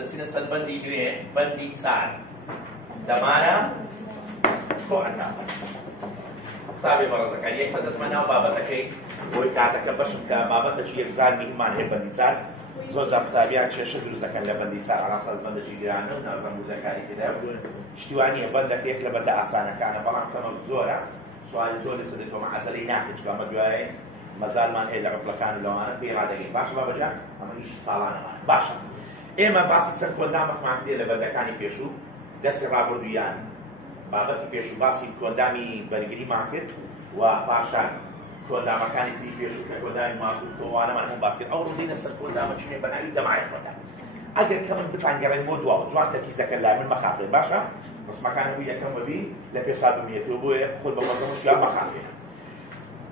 دەچینە سەر بەندی نوێ بەندی چار دەمانە کۆ ئەندامە تابێ بەڕێزەکان یەکسەر دەچمە ناو بابەتەکەی بۆی کاتەکە بەشم کە بابەتەکی یەکجار میهمان هەیە بەندی چار زۆر جار قوتابیان کێشە دروست دەکەن لە بەندی چار ڕاستە بەندێکی گرانە و نازەمودەکانی تێدا شتیوانیە بەندەکە یەک لە بەندە ئاسانەکانە بەڵام کەمە زۆرە سوالی زۆر لەسەر دێتەوە مەعەزەلەی ناکرێت چکە ئەمە دوایێ مەزالمان هەیە لە ڕەفڵەکان و لەوانە پێی ڕادەگەین باشە بابەجان ئەمە هیچ ساڵانەمانە باشە ئێمە باسی چەند کۆندامێکمان کردێ لە بەندەکانی پێشوو دەستی ڕابردوویان بابەتی پێشوو باسی کۆندامی بەرگریمان کرد و پاشان کۆندامەکانی تری پێشوو کە کۆندامی مازوو تۆوانەمان هەموو باس کرد ئەو ڕوودینە سەر کۆندامە چینێ بەناوی دەمای کۆندام ئەگەر کە من بتانگەڕێن بۆ دواوە جوان تەرکیز دەکەن لای من مەخافرێن باشە ڕسمەکان هەمووی یەکەم بەبی لە پێشا بمێتەوە بۆیە خۆت بە وەزە مشکیان مەخافرێن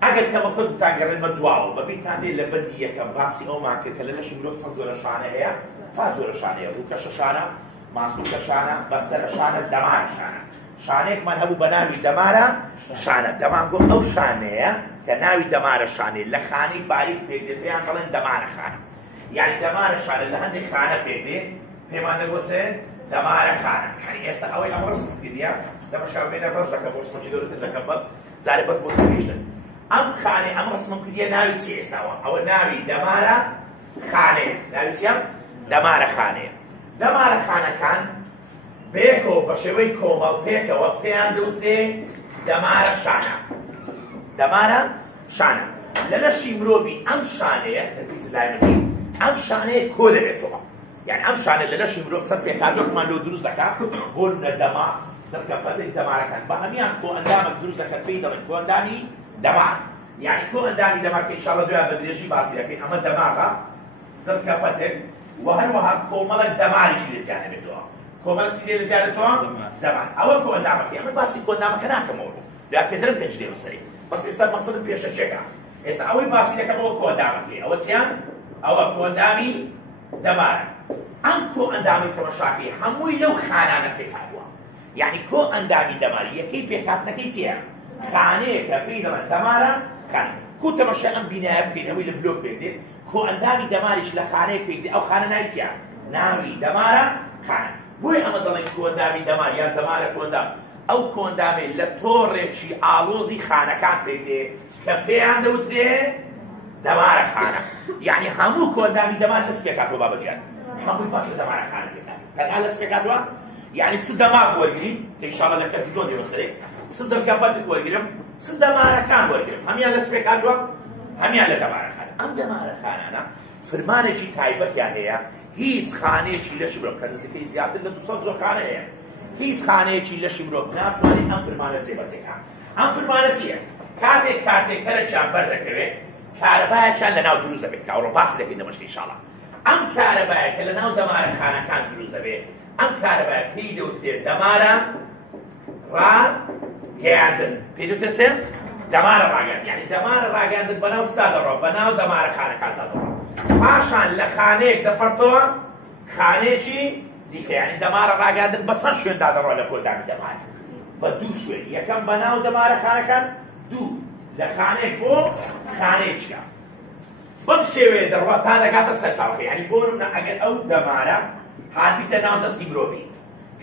ئەگەر کەمە خۆت بتانگەڕێن بە دواوە بەبیتان دێ لە بەندی یەکەم باسی ئەومان کرد کە لە لەشی مرۆڤ چەند جۆرە شانە هەیە چوار جۆرە شانەیە ڕووکەشە شانە ماسوولکە شانە بەستەرە شانە دەمار شانە شانەیەکمان هەبوو بە ناوی دەمارە شانە دەمان گۆ ئەو شانەیە کە ناوی دەمارە شانەیە لە خانەی باریک پێک دێت پێیان دەڵێن دەمارە خانە یعنی دەمارە شانە لە هەندێک خانە پێک دێت پێمان دەگوت چێ دەمارە خانە یعنی ئێستا ئەوەی ئەم ڕسم کردیە دەمەشاو بێنە ڕەش دەکەم بۆ ڕسمەکی گەورەتر دەکەم بەس جارێ بەس بۆ تێگەیشتن ئەم خانەی ئەم ڕسمم کردیە ناوی چی ئێستاوە ئەوە ناوی دەمارە خانەیە ناوی چیە دەمارە خانەیە دەمارە خانەکان بەیەکەوە بە شێوەی کۆمەڵ پێکەوە پێیان دەوترێ دەمارە شانە دەمارە شانە لە لەشی مرۆڤی ئەم شانەیە تەرکیز لای منی ئەم شانەیە کۆ دەبێتەوە یعنی ئەم شانە لە لەشی مرۆڤ چەند پێکهاتووەکمان لۆ دروست دەکات بۆ نە دەما دڵکەپەتەی دەمارەکان بە هەمیان کۆ ئەندامێک دروست دەکات پێی دەڵێن کۆ ئەندامی دەمار یعنی کۆ ئەندامی دەمار کە ئینشاڵڵا دوایان بە درێژی باسی دەکەین ئەمە دەماغە دڵکەپەتێک و هەروەها کۆمەڵێک دەماریشی لەجیانە بێتەوە کۆمەڵێک چی لێ لەجیانێتەوە دەمار ئەوە کۆ ئەندامەکە ئەمە باسی کۆ ئەندامەکە ناکەمەوە دوای پێدرم پێنج دێمە سەری بەس ئێستا مەقسەدم پێشەچێکە ئێستا ئەوەی باسی دەکەمەوە کۆ ئەندامەکەی ئەوە چیان ئەوە کۆ ئەندامی دەمارە ئەم کۆ ئەندامی تەماشاکەی هەمووی لەو خانانە پێکهاتووە یعنی کۆ ئەندامی دەماری یەکەی پێکهاتنەکەی چییە خانەیەکە پێی دەڵێن دەمارە خانە کو تەماشای ئەم بینایە بکەین هەمووی لە بلۆک پێک دێت کۆ ئەندامی دەماریش لە خانەیەک پێک دێت ئەو خانە ناوی چییە ناوی دەمارە خانە بۆی ئەمە دەڵێن کۆ ئەندامی دەمار یان دەمارە کۆ ئەندام ئەو کۆندامێ لە تۆڕێکی ئاڵۆزی خانەکان پێک دێت کە پێیان دەوترێ دەمارە خانە یعنی هەموو کۆندامی دەمار لەس پێکاتەوە بابەجیان هەمووی باش لە دەمارە خانە پێکات تەنها لەس پێکاتەوە یعنی چ دەماغ وەرگرین کە ئینشاڵڵا لە کەتی تۆ دێمە سەرێ چ دڵکەپەتێک وەرگرم چ دەمارەکان وەرگرم هەمیان لەس پێکاتەوە هەمیان لە دەمارە خانە ئەم دەمارە خانانە فرمانێکی تایبەتیان هەیە هیچ خانەیەکی لەشی مرۆڤ کە دەستەکەی زیاتر لە 200 جۆر خانە هەیە هیچ خانەیەکی لەشی مرۆڤ ناتوانێت ئەم فرمانە جێبەجێکا ئەم فرمانە چییە کاتێک کارتێکەرێکیان بەردەکەوێت کارەبایەکیان لەناو دروست دەبێت کە ئەوڕۆ باسی دەکەین دەمەشق ئینشاڵڵا ئەم کارەبایە کە لەناو دەمارە خانەکان دروست دەبێت ئەم کارەبایە پێی دەوترێت دەمارە ڕاگەیاندن پێی دەوترێت چێ دەمارە ڕاگەیاندن یعنی دەمارە ڕاگەیاندن بەناو چدا دەڕۆ بەناو دەمارە خانەکاندا دەڕۆ پاشان لە خانەیەک دەپەڕتەوە خانەیەکی دیکە یعنی دەمارە ڕاگەیاندن بە چەند شوێندا دەڕۆ لە کۆندامی دەمار بە دوو شوێن یەکەم بەناو دەمارە خانەکان دوو لە خانەیەک بۆ خانەیەکیە بەم شێوەیە دەڕوا تا دەگاتە سەر چاوەکە یعنی بۆ نمونە ئەگەر ئەو دەمارە هاتبیتە ناو دەستی مرۆڤی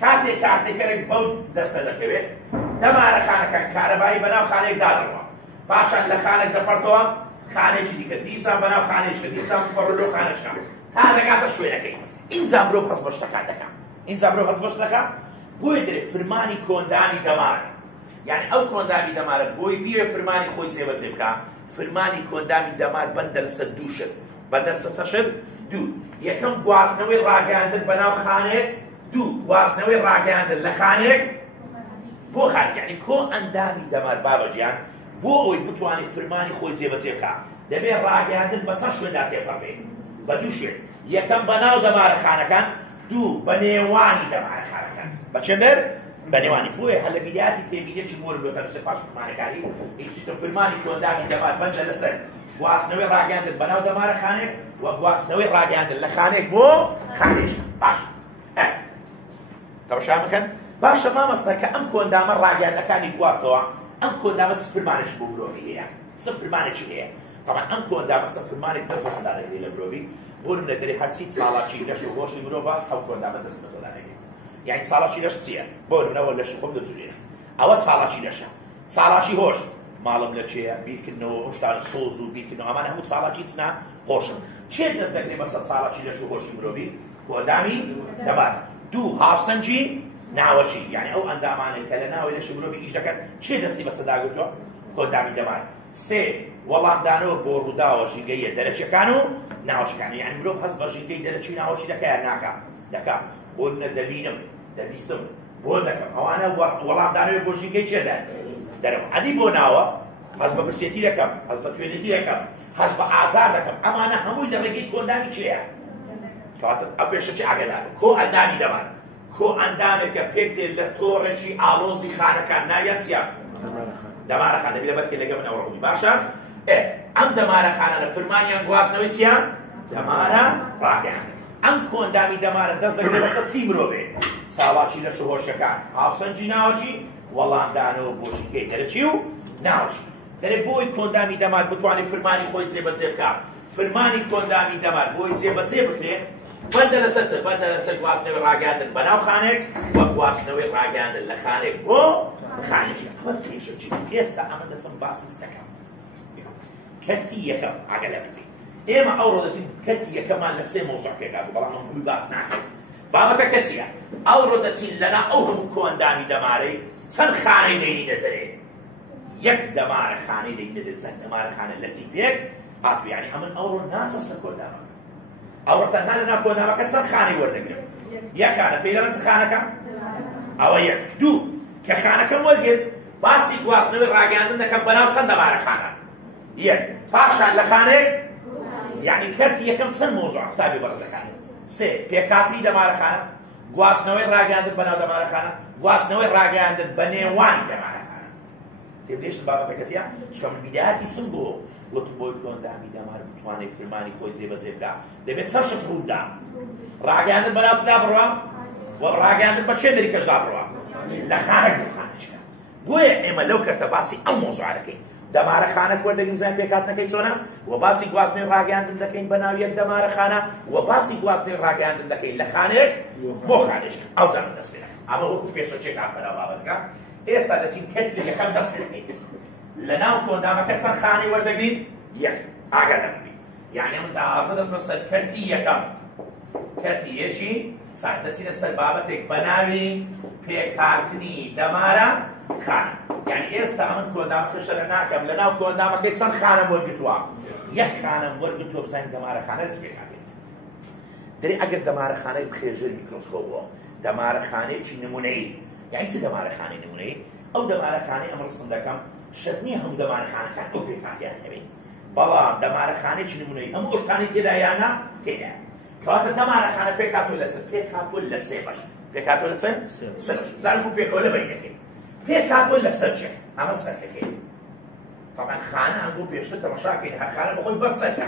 کاتێک کارتێکەرێک بەو دەستە دەکەوێت دەمارە خانەکان کارەبایی بەناو خانەیەکدا دەڕوا پاشان لە خانێک دەپەڕتەوە خانێکی دیکە دیسان بەناو خانێکە دیسان بڕۆ لەو خانەکە تا دەگاتە شوێنەکەی اینجا مرۆڤ هەست بە شتەکان دەکات اینجا مرۆڤ هەست بە شتەکان بۆیە دەرێ فرمانی کۆندامی دەمارە یعنی ئەو کۆندامی دەمارە بۆی بیوێ فرمانی خۆی جێبەجێ بکە فرمانی کۆندامی دەمار بەندە لەسەر دوو شت بەندە لەسەر چە شت دوو یەکەم گواستنەوەی ڕاگەیاندن بەناو خانێک دوو گواستنەوەی ڕاگەیاندن لە خانێک بۆ خانێک یعنی کۆ ئەندامی دەمار بابەجیان بۆ ئەوی بتوانێت فرمانی خۆی جێبەجێ بکە دەبێت ڕاگەیاندن بە چەند شوێندا تێپەڕبێت بە دوو شوێن یەکەم بەناو دەمارە خانەکان دوو بە نێوانی دەمارە خانەکان بە چەندەر بە نێوانی بۆیە هەر لە بیدایەتی تێبینێکی بۆ بێتە سێ پاش فرمانەکانی هیچ فرمانی کۆندامی دەمار بەندە لەسەر گواستنەوەی ڕاگەیاندن بەناو دەمارە خانێک و گواستنەوەی ڕاگەیاندن لە خانێک بۆ خانێک باش تەماشا بکەن باشە مامەستە کە ئەم کۆندامە ڕاگەیاندنەکانی گواستەوە ئەم کۆندامە چ فرمانێکی بۆ مرۆڤی هەیە چ فرمانێکی هەیە طبعا ئەم کۆندامە چ فرمانێک دەست بەسەدا دەکرێت لە مرۆڤی بۆ لە دەرێ هەرچی چاڵاکی لەش و هۆشی مرۆڤ ئەو کۆندامە دەست بەسەدانەکەی یعنی چاڵاکی لەش چییە بۆ منەوە لەش خۆم دەجوێ ئەوە چاڵاکی لەشە چاڵاکی هۆش ماڵم لە چێە بیرکردنەوە هۆشتان سۆز و بیرکردنەوە ئەمانە هەموو چاڵاکی چنە هۆشن چێ دەست دەگرێ بەسەر چاڵاکی لەش و هۆشی مرۆڤی کۆندامی دەمار دوو هاوسەنجی ناوەشی یعنی ئەو ئەندامانێک کە لە ناوی لەشی مرۆڤی ئیش دەکەن چێ دەستی بەسەداگرتووە کۆندامی دەمار سێ وەڵامدانەوە بۆ ڕووداوە ژینگەیە دەرەچەکان و ناوەشەکانی یعنی مرۆڤ هەست بە ژینگەی دەرەچی ناوەشی دەکەیان ناکە دەکا بۆ نەدەبینم دەبیستم بۆ دەکەم ئەوانە وەڵامدانەوە بۆ ژینگەی چێدە دەرەوە ئەدی بۆ ناوە هەست بە برسێتی دەکەم هەست بە توێنێتی دەکەم هەست بە ئازار دەکەم ئەمانە هەمووی لە ڕێگەی کۆندامی چێیە کەواتە ئەو پێشەچی ئاگادار کۆ ئەندامی دەمان کۆ ئەندامێکە پێک دێت لە تۆڕێکی ئاڵۆزی خانەکان ناویان چییە دەمارەخان دەبێت لەبەرکێ لەگە من ئەوە ڕووی باشە ئەم دەمارەخانە فەرمانیان گواستنەوەی چییە دەمارە ڕاگەیاندن ئەم کۆندامی دەمارە دەست دەگرێت بەسەر چی مرۆڤێ چاڵاکی لەش و هۆشەکان هاوسەنجی ناوەچی وەڵامدانەوە بۆ ژینگەی دەرەچی و ناوەشی دەرێ بۆی کۆندامی دەمار بتوانێت فەرمانی خۆی جێبەجێ بکات فەرمانی کۆندامی دەمار بۆی جێبەجێ بکرێت بەندە لەسەر چ بەندە لەسەر گواستنەوەی ڕاگەاندن بەناو خانێک و گواستنەوەی ڕاگەاندن لە خانێک بۆ خانێکی وەک کێشەچی ئێستا ئەمە دەچم باسی دەکەم کەرتی یەکەم ئاگە لە بکەین ئێمە ئەوڕۆ دەچین کەرتی یەکەمان لە سێ مۆزوع پێکات بەڵام من گوڵ باس ناکەم بابەتە کە چییە ئەوڕۆ دەچین لەنا ئەو هەموو کۆندامی دەمارەی چەند خانەی دەینینە دەرێ یەک دەمارە خانەی دەینە دەرێ چەند دەمارە خانە لە تیپێک هاتوو یعنی ئەمن ئەوڕۆ ناسەسە کۆندامە ئەوڕۆ تەنها لەنا کۆندامەکە چەند خانەی وەردەگرم یەک خانە پێی دەڵێن چ خانەکە ئەوە یەک دوو کە خانەکەم وەرگرت باسی گواستنەوەی ڕاگەاندن دەکەم بەناو چەند دەمارە خانە یەک پاشان لە خانەیەک یعنی کەرتی یەکەم چەند مۆزوع قوتابی بەڕێزەکان سێ پێکهاتنی دەمارەخانە گواستنەوەی ڕاگەاندن بەناو دەمارەخانە گواستنەوەی ڕاگەاندن بە نێوانی دەمارەخانە تێبگەیشتن بابەتەکە چییە چونکە من بیدایەتی چم بۆ گوتم بۆی کۆندامی دەمار بتوانێت فەرمانی خۆی جێبەجێ بکات دەبێت چەند شت ڕوودا ڕاگەاندن بەناو چدا بڕوا و ڕاگەاندن بە چێ دەریکەشدا بڕوا لە خانێک بۆ خانێکەکە بۆیە ئێمە لەو کەرتە باسی ئەم مۆزوعە دەکەین دەمارەخانە وەردەگرین زان پێکهاتنەکەی چۆنە و باسی گواستنەوەی ڕاگەاندن دەکەین بەناو یەک دەمارەخانە و باسی گواستنەوەی ڕاگەاندن دەکەین لە خانێک بۆ خانێک ئەو جا من دەست پێ دەکەم ئەمە وەکو پێشەچێک هات بەناو بابەتەکە ئێستا دەچین کەرتی یەکەم دەست پێ دەکەین لەناو کۆندامەکە چەند خانەی وەردەگرین یەک ئاگا لە ببین یعنی ئەم تازە دەست بە سەر کەرتی یەکەم کەرتی یەکی چاک دەچینە سەر بابەتێک بەناوی پێکهاتنی دەمارە خانە یعنی ئێستا ئەمن کۆندامەکە شەرە ناکەم لەناو کۆندامەکەی چەند خانەم وەرگرتووە یەک خانەم وەرگرتووە بزانین دەمارەخانە دەست پێ کاتێت دەرێ ئەگەر دەمارەخانەی بخێژێر میکرۆسکۆپەوە دەمارەخانەیەکی نمونەیی یعنی چ دەمارەخانەی نمونەیی ئەو دەمارەخانەی ئەم ڕسم دەکەم شەرت نییە هەموو دەمارەخانەکان ئەو پێکهاتیان هەبێت بەڵام دەمارەخانەیەکی نمونەیی هەموو ئەو شتانی تێدا یانە تێدایە کەواتە دەمارەخانە پێکهاتووە لە چ پێکهاتووە لە سێ بەش پێکهاتووە لە چ سێ بەش زانم بوو پێکەوە لە بەین دەکەین پێکهاتووە لە سەرچێ ئەمە سەرکەکەی طبعا خانە ئەم بوو پێشتر تەماشاکەین هەر خانە بەخۆی بەس سەرکە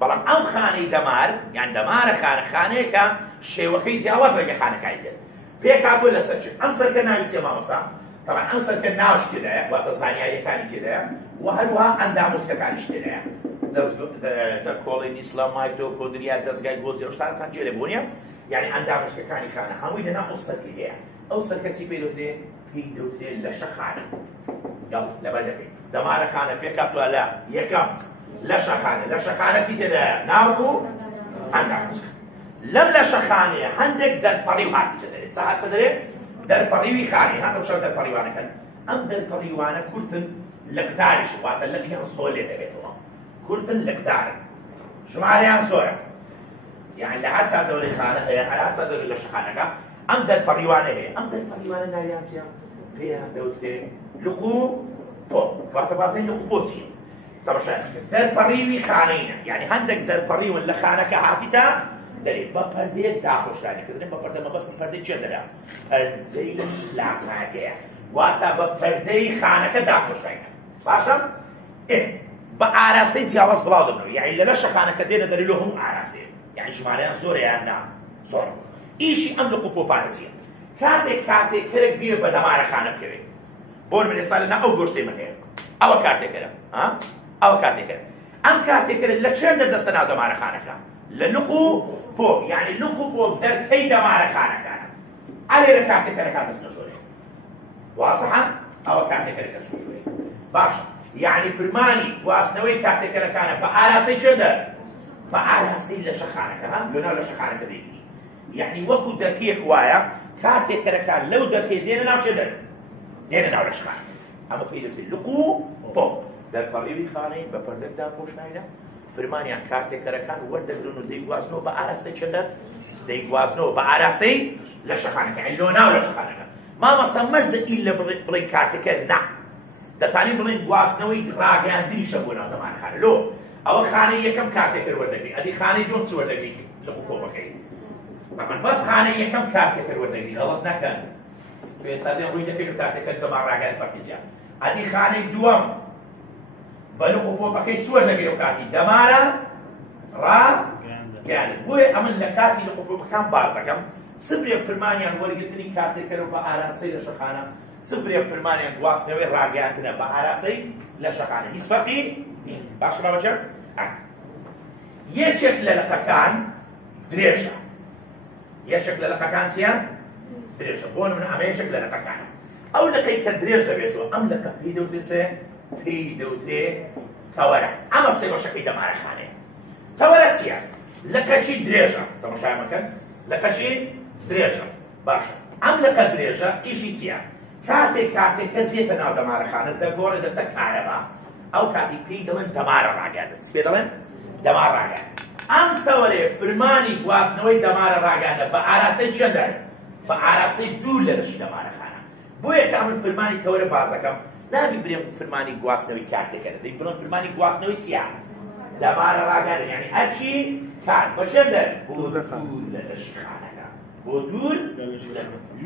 بەڵام ئەم خانەی دەمار یان دەمارەخانە خانەیەکە شێوەکەی جیاوازە لە خانەکانی تر پێکهاتووە لە سەرچێ ئەم سەرکە ناوی چێ مامۆستا طبعا ئەم سەرکە ناوش تێدایە واتە زانیاریەکانی تێدایە و هەروەها ئەنداموزکەکانیش تێدایە کۆڵی مایتۆکۆندریا دەستگای بۆ جێشتانتان جێ لێبوونیە یعنی ئەنداموزکەکانی خانە هەمووی لەناو ئەو سەرکی هەیە ئەو سەرکە چی پێی دەوترێت پێی دەوترێت لەشە خانە لەبەر دەکەین دەمارەخانە پێکهاتووە لە یەکەم لەشە خانە لەشە خانە چی تێدایە ناوەکو ئەنداموزکە لەم لەشە خانەیە هەندێک دەرپەڕی و هاتی دەدرێت چ هاتە دەرێت دەرپەڕیوی خانەی هاتە شەو دەرپەڕیوانەکەن ئەم دەرپەڕیوانە کورتن لەقداریش واتە لەقیان سۆلێ دەبێتەوە کورتن لەقدارن ژمارەیان زۆرە یعنی لە هەر چار دەورەی خانە هەیە هەر چار دەورەی لەشە خانەکە ئەم دەرپەڕیوانە هەیە ئەم دەرپەڕیوانە ناویان چییە پێیان دەوترێت لوقوپۆ واتە بازەی لوقوپۆ چییە تەماشا دەرپەڕیوی خانەینە یعنی هەندێک دەرپەڕیون لە خانەکە هاتیتە دەرێت بە پەردەیەک داخۆشداریکردن بە پەردە مەبەست پەردەی چێ دەرا پەردەی لازمەکەیە واتە بە پەردەی خانەکە داخۆشداریکە باشە بە ئاراستەی جیاواز بڵاو دەبنەوە یعنی لە لەشە خانەکە دێنە دەرێت لە هەموو ئاراستەیە یعنی ژمارەیان زۆرە یان نا زۆر ئیشی ئەم لوقوپۆپانە چییە کاتێک کارتێکەرێک بیە بە دەمارەخانە بکەوێت بۆ من ئێستا لەنا ئەو گۆشتەی من هەیە ئەوە کارتێکەرە ئەوە کارتێکەرە ئەم کاتێکرد لە چێن دەدەستە ناو دەمارەخانەکە لە لوق و پۆ یعنی لوق و پۆ دەرکەی دەمارەخانەکانە ئەلێرە کاتێکەکان دەستە ژۆرێ واسەحە ئەوە کاتێکەکە سوژوێ باشە یعنی فرمانی گواستنەوەی کاتێکەکانە بە ئاراستەی چێدە بە ئاراستەی لە شەخانەکە لەناو لە شەخانەکە دەیبی یعنی وەکو دەرکەیەک وایە کاتێکەکان لەو دەرکەی دێنە ناو چێدە دێنە ناو لە شەخانەکە ئەمە پێی دەوتێت لوق و پۆ دەرپەڕێوی خانەی بە پەردەکدا پۆشنایە فرمانیان کاتێکەکان وەردەگرن و دەیگوازنەوە بە ئاراستەی چێدە دەیگوازنەوە بە ئاراستەی لە شەخانەکە لۆ ناو لە شەخانەکە مامۆستا مەرجە ئیل لە بڵێ کاتێکە نا دەتوانین بڵێن گواستنەوەی ڕاگەاندنیشە بۆ ناو دەمانەخانە لۆ ئەوە خانەی یەکەم کاتێکە وەردەگری ئەدی خانەی دووەم چ وەردەگری لە حکومەکەی طبعا بەس خانەی یەکەم کاتێکە وەردەگری غەڵەت نەکەن تو ئێستا دێن ڕووی دەکەین و کاتێکە دەمان ڕاگەاند فەرقیزیان ئەدی خانەی دووەم بە لە حکومەکەی چ وەردەگری و کاتی دەمارە ڕاگەاند بۆیە ئەمن لە کاتی لە حکومەکان باز دەکەم سبرێ فرمانیان وەرگرتنی کاتێکەوە بە ئاراستەی لە شەخانە سبرێ فرمانیان گواستنەوەی ڕاگەاندنە بە ئاراستەی لە شەخانە هیچ فەرقی باشە بابەچە یەکێک لە لەقەکان درێژە یەکێک لە لەقەکان چیە درێژە بۆ نمونە ئەمە یەکێک لە لەقەکانە ئەو لەقەی کە درێژ دەبێتەوە ئەم لەقە پێی دەوترێت پێی دەوترێت تەوەرە ئەمە سێوەشەکەی دەمارەخانەیە تەوەرە چییە لەقەچی درێژە تەماشای مەکەن لەقەچی درێژە باشە ئەم لەقە درێژە ئیشی چییە کاتێکە دێتە ناو دەمارەخانە دەگۆڕێ دەتە کارەبا ئەو کاتی پێی دەڵێن دەمارە ڕاگەاندن چ پێ دەڵێن دەمار ڕاگەاند ئەم تەوەرێ فرمانی گواستنەوەی دەمارە ڕاگەاندە بە ئاراستەی چەندە بە ئاراستەی دوور لە لەشی دەمارەخانە بۆیە تا من فرمانی تەوەرە باز دەکەم نابی برێم فرمانی گواستنەوەی کاتێکەکە دەی بڵێن فرمانی گواستنەوەی چییە دەمارە ڕاگەاندن یعنی هەرچی کات بە چەندە بۆ دوور لە لەشی خانەکە بۆ دوور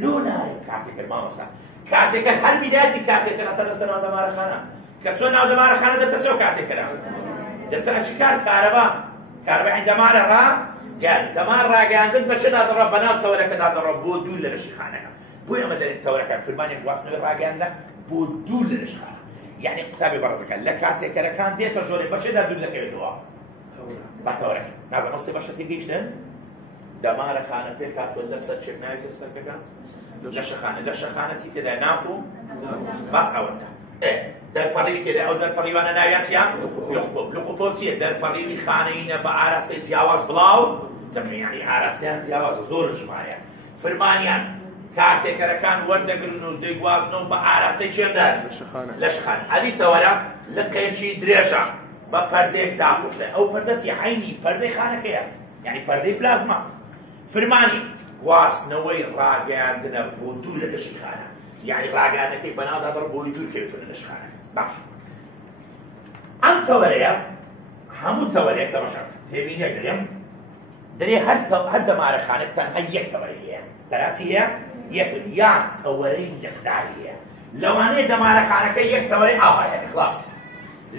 لۆ نایە کاتێکرد مامۆستا کاتێکە هەر بیداتی کاتێکە نەتە دەستە ناو دەمارەخانە کە چۆن ناو دەمارەخانە دەتە چۆ کاتێکەکە دەتە چی کار کارەبای دەمارە ڕاگەاند دەمار ڕاگەاندن بە چ دادەڕە بە ناو تەوەرەکەدا دەڕە بۆ دوور لە لەشی خانەکە بۆی ئەمە دەرێت تەوەرەکە فرمانی گواستنەوەی ڕاگەاندە بۆ دوور لە لەشی خانە یعنی قوتابی بەڕێزەکە لە کاتێکەکان دێتە ژۆرێ بە چێدا دوور دەکەوێتەوە بە تەوەرەکە نازانم سێ بەشە تێگەیشتن دەمارەخانە پێ کاتۆ لەسەر چێک ناوی سەرکەکە لە شەخانە چی تێدا ناکو باس ئەوەندە دەرپەڕی تێدا ئەو دەرپەڕیوانە ناویان چیە لوقوپۆ چییە دەرپەڕیوی خانەیینە بە ئاراستەی جیاواز بڵاو دەمەیانی ئاراستەیان جیاوازە زۆر ژمارەیە فرمانیان کاتێکەکان وەردەگرن و دەیگوازنەوە بە ئاراستەی چێندە لە شەخانە ئەدی تەوەرە لەقەیەکی درێژە بە پەردەیەک داپۆشرێ ئەو پەردە چیە عینی پەردەی خانەکەیە یعنی پەردەی پلازما فرمانی گواستنەوەی ڕاگەاندنە بۆ دوور لە لەشی خانە یعنی ڕاگەاندنەکەی بەناودا دەڕ بۆی دوور کەوێتە لە لەشی خانەکە باش ئەم تەوەرەیە هەموو تەوەرەیەک تەماشا تێبینیەک دەرێ هەر دەمارەخانەک تەنها یەک تەوەرە هەیە دەراچی هەیە یەک یان تەوەرەی لەقداری هەیە لەوانەیە دەمارەخانەکە یەک تەوەرەی ئاوا هەیە خلاص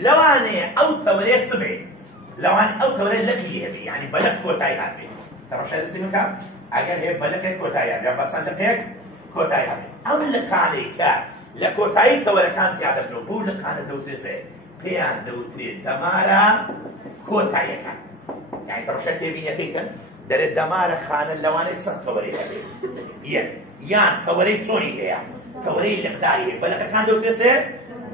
لەوانەیە ئەو تەوەرەیە چ بێت لەوان ئەو تەوەرەی لەقی هەبێت یعنی بەلەق کۆتایی هەبێت تەماشای دەستی بکە ئەگەر هەیە بەلەقێک کۆتایی هەبێت بە چەند لەقێک کۆتایی هەبێت ئەو لەقانەی کە لە کۆتایی تەوەرەکان زیادەبنەوە بۆ لەقانە دەوترێت پێیان دەوترێت دەمارە کۆتاییەکان یعنی تەماشای تێبینیەکەی کەن دەرێت دەمارەخانە لەوانەیە چەند تەوەرەی هەبێت یەک یان تەوەرەی چۆنی هەیە تەوەرەی لەقداری هەیە بەلەقەکان دەوترێت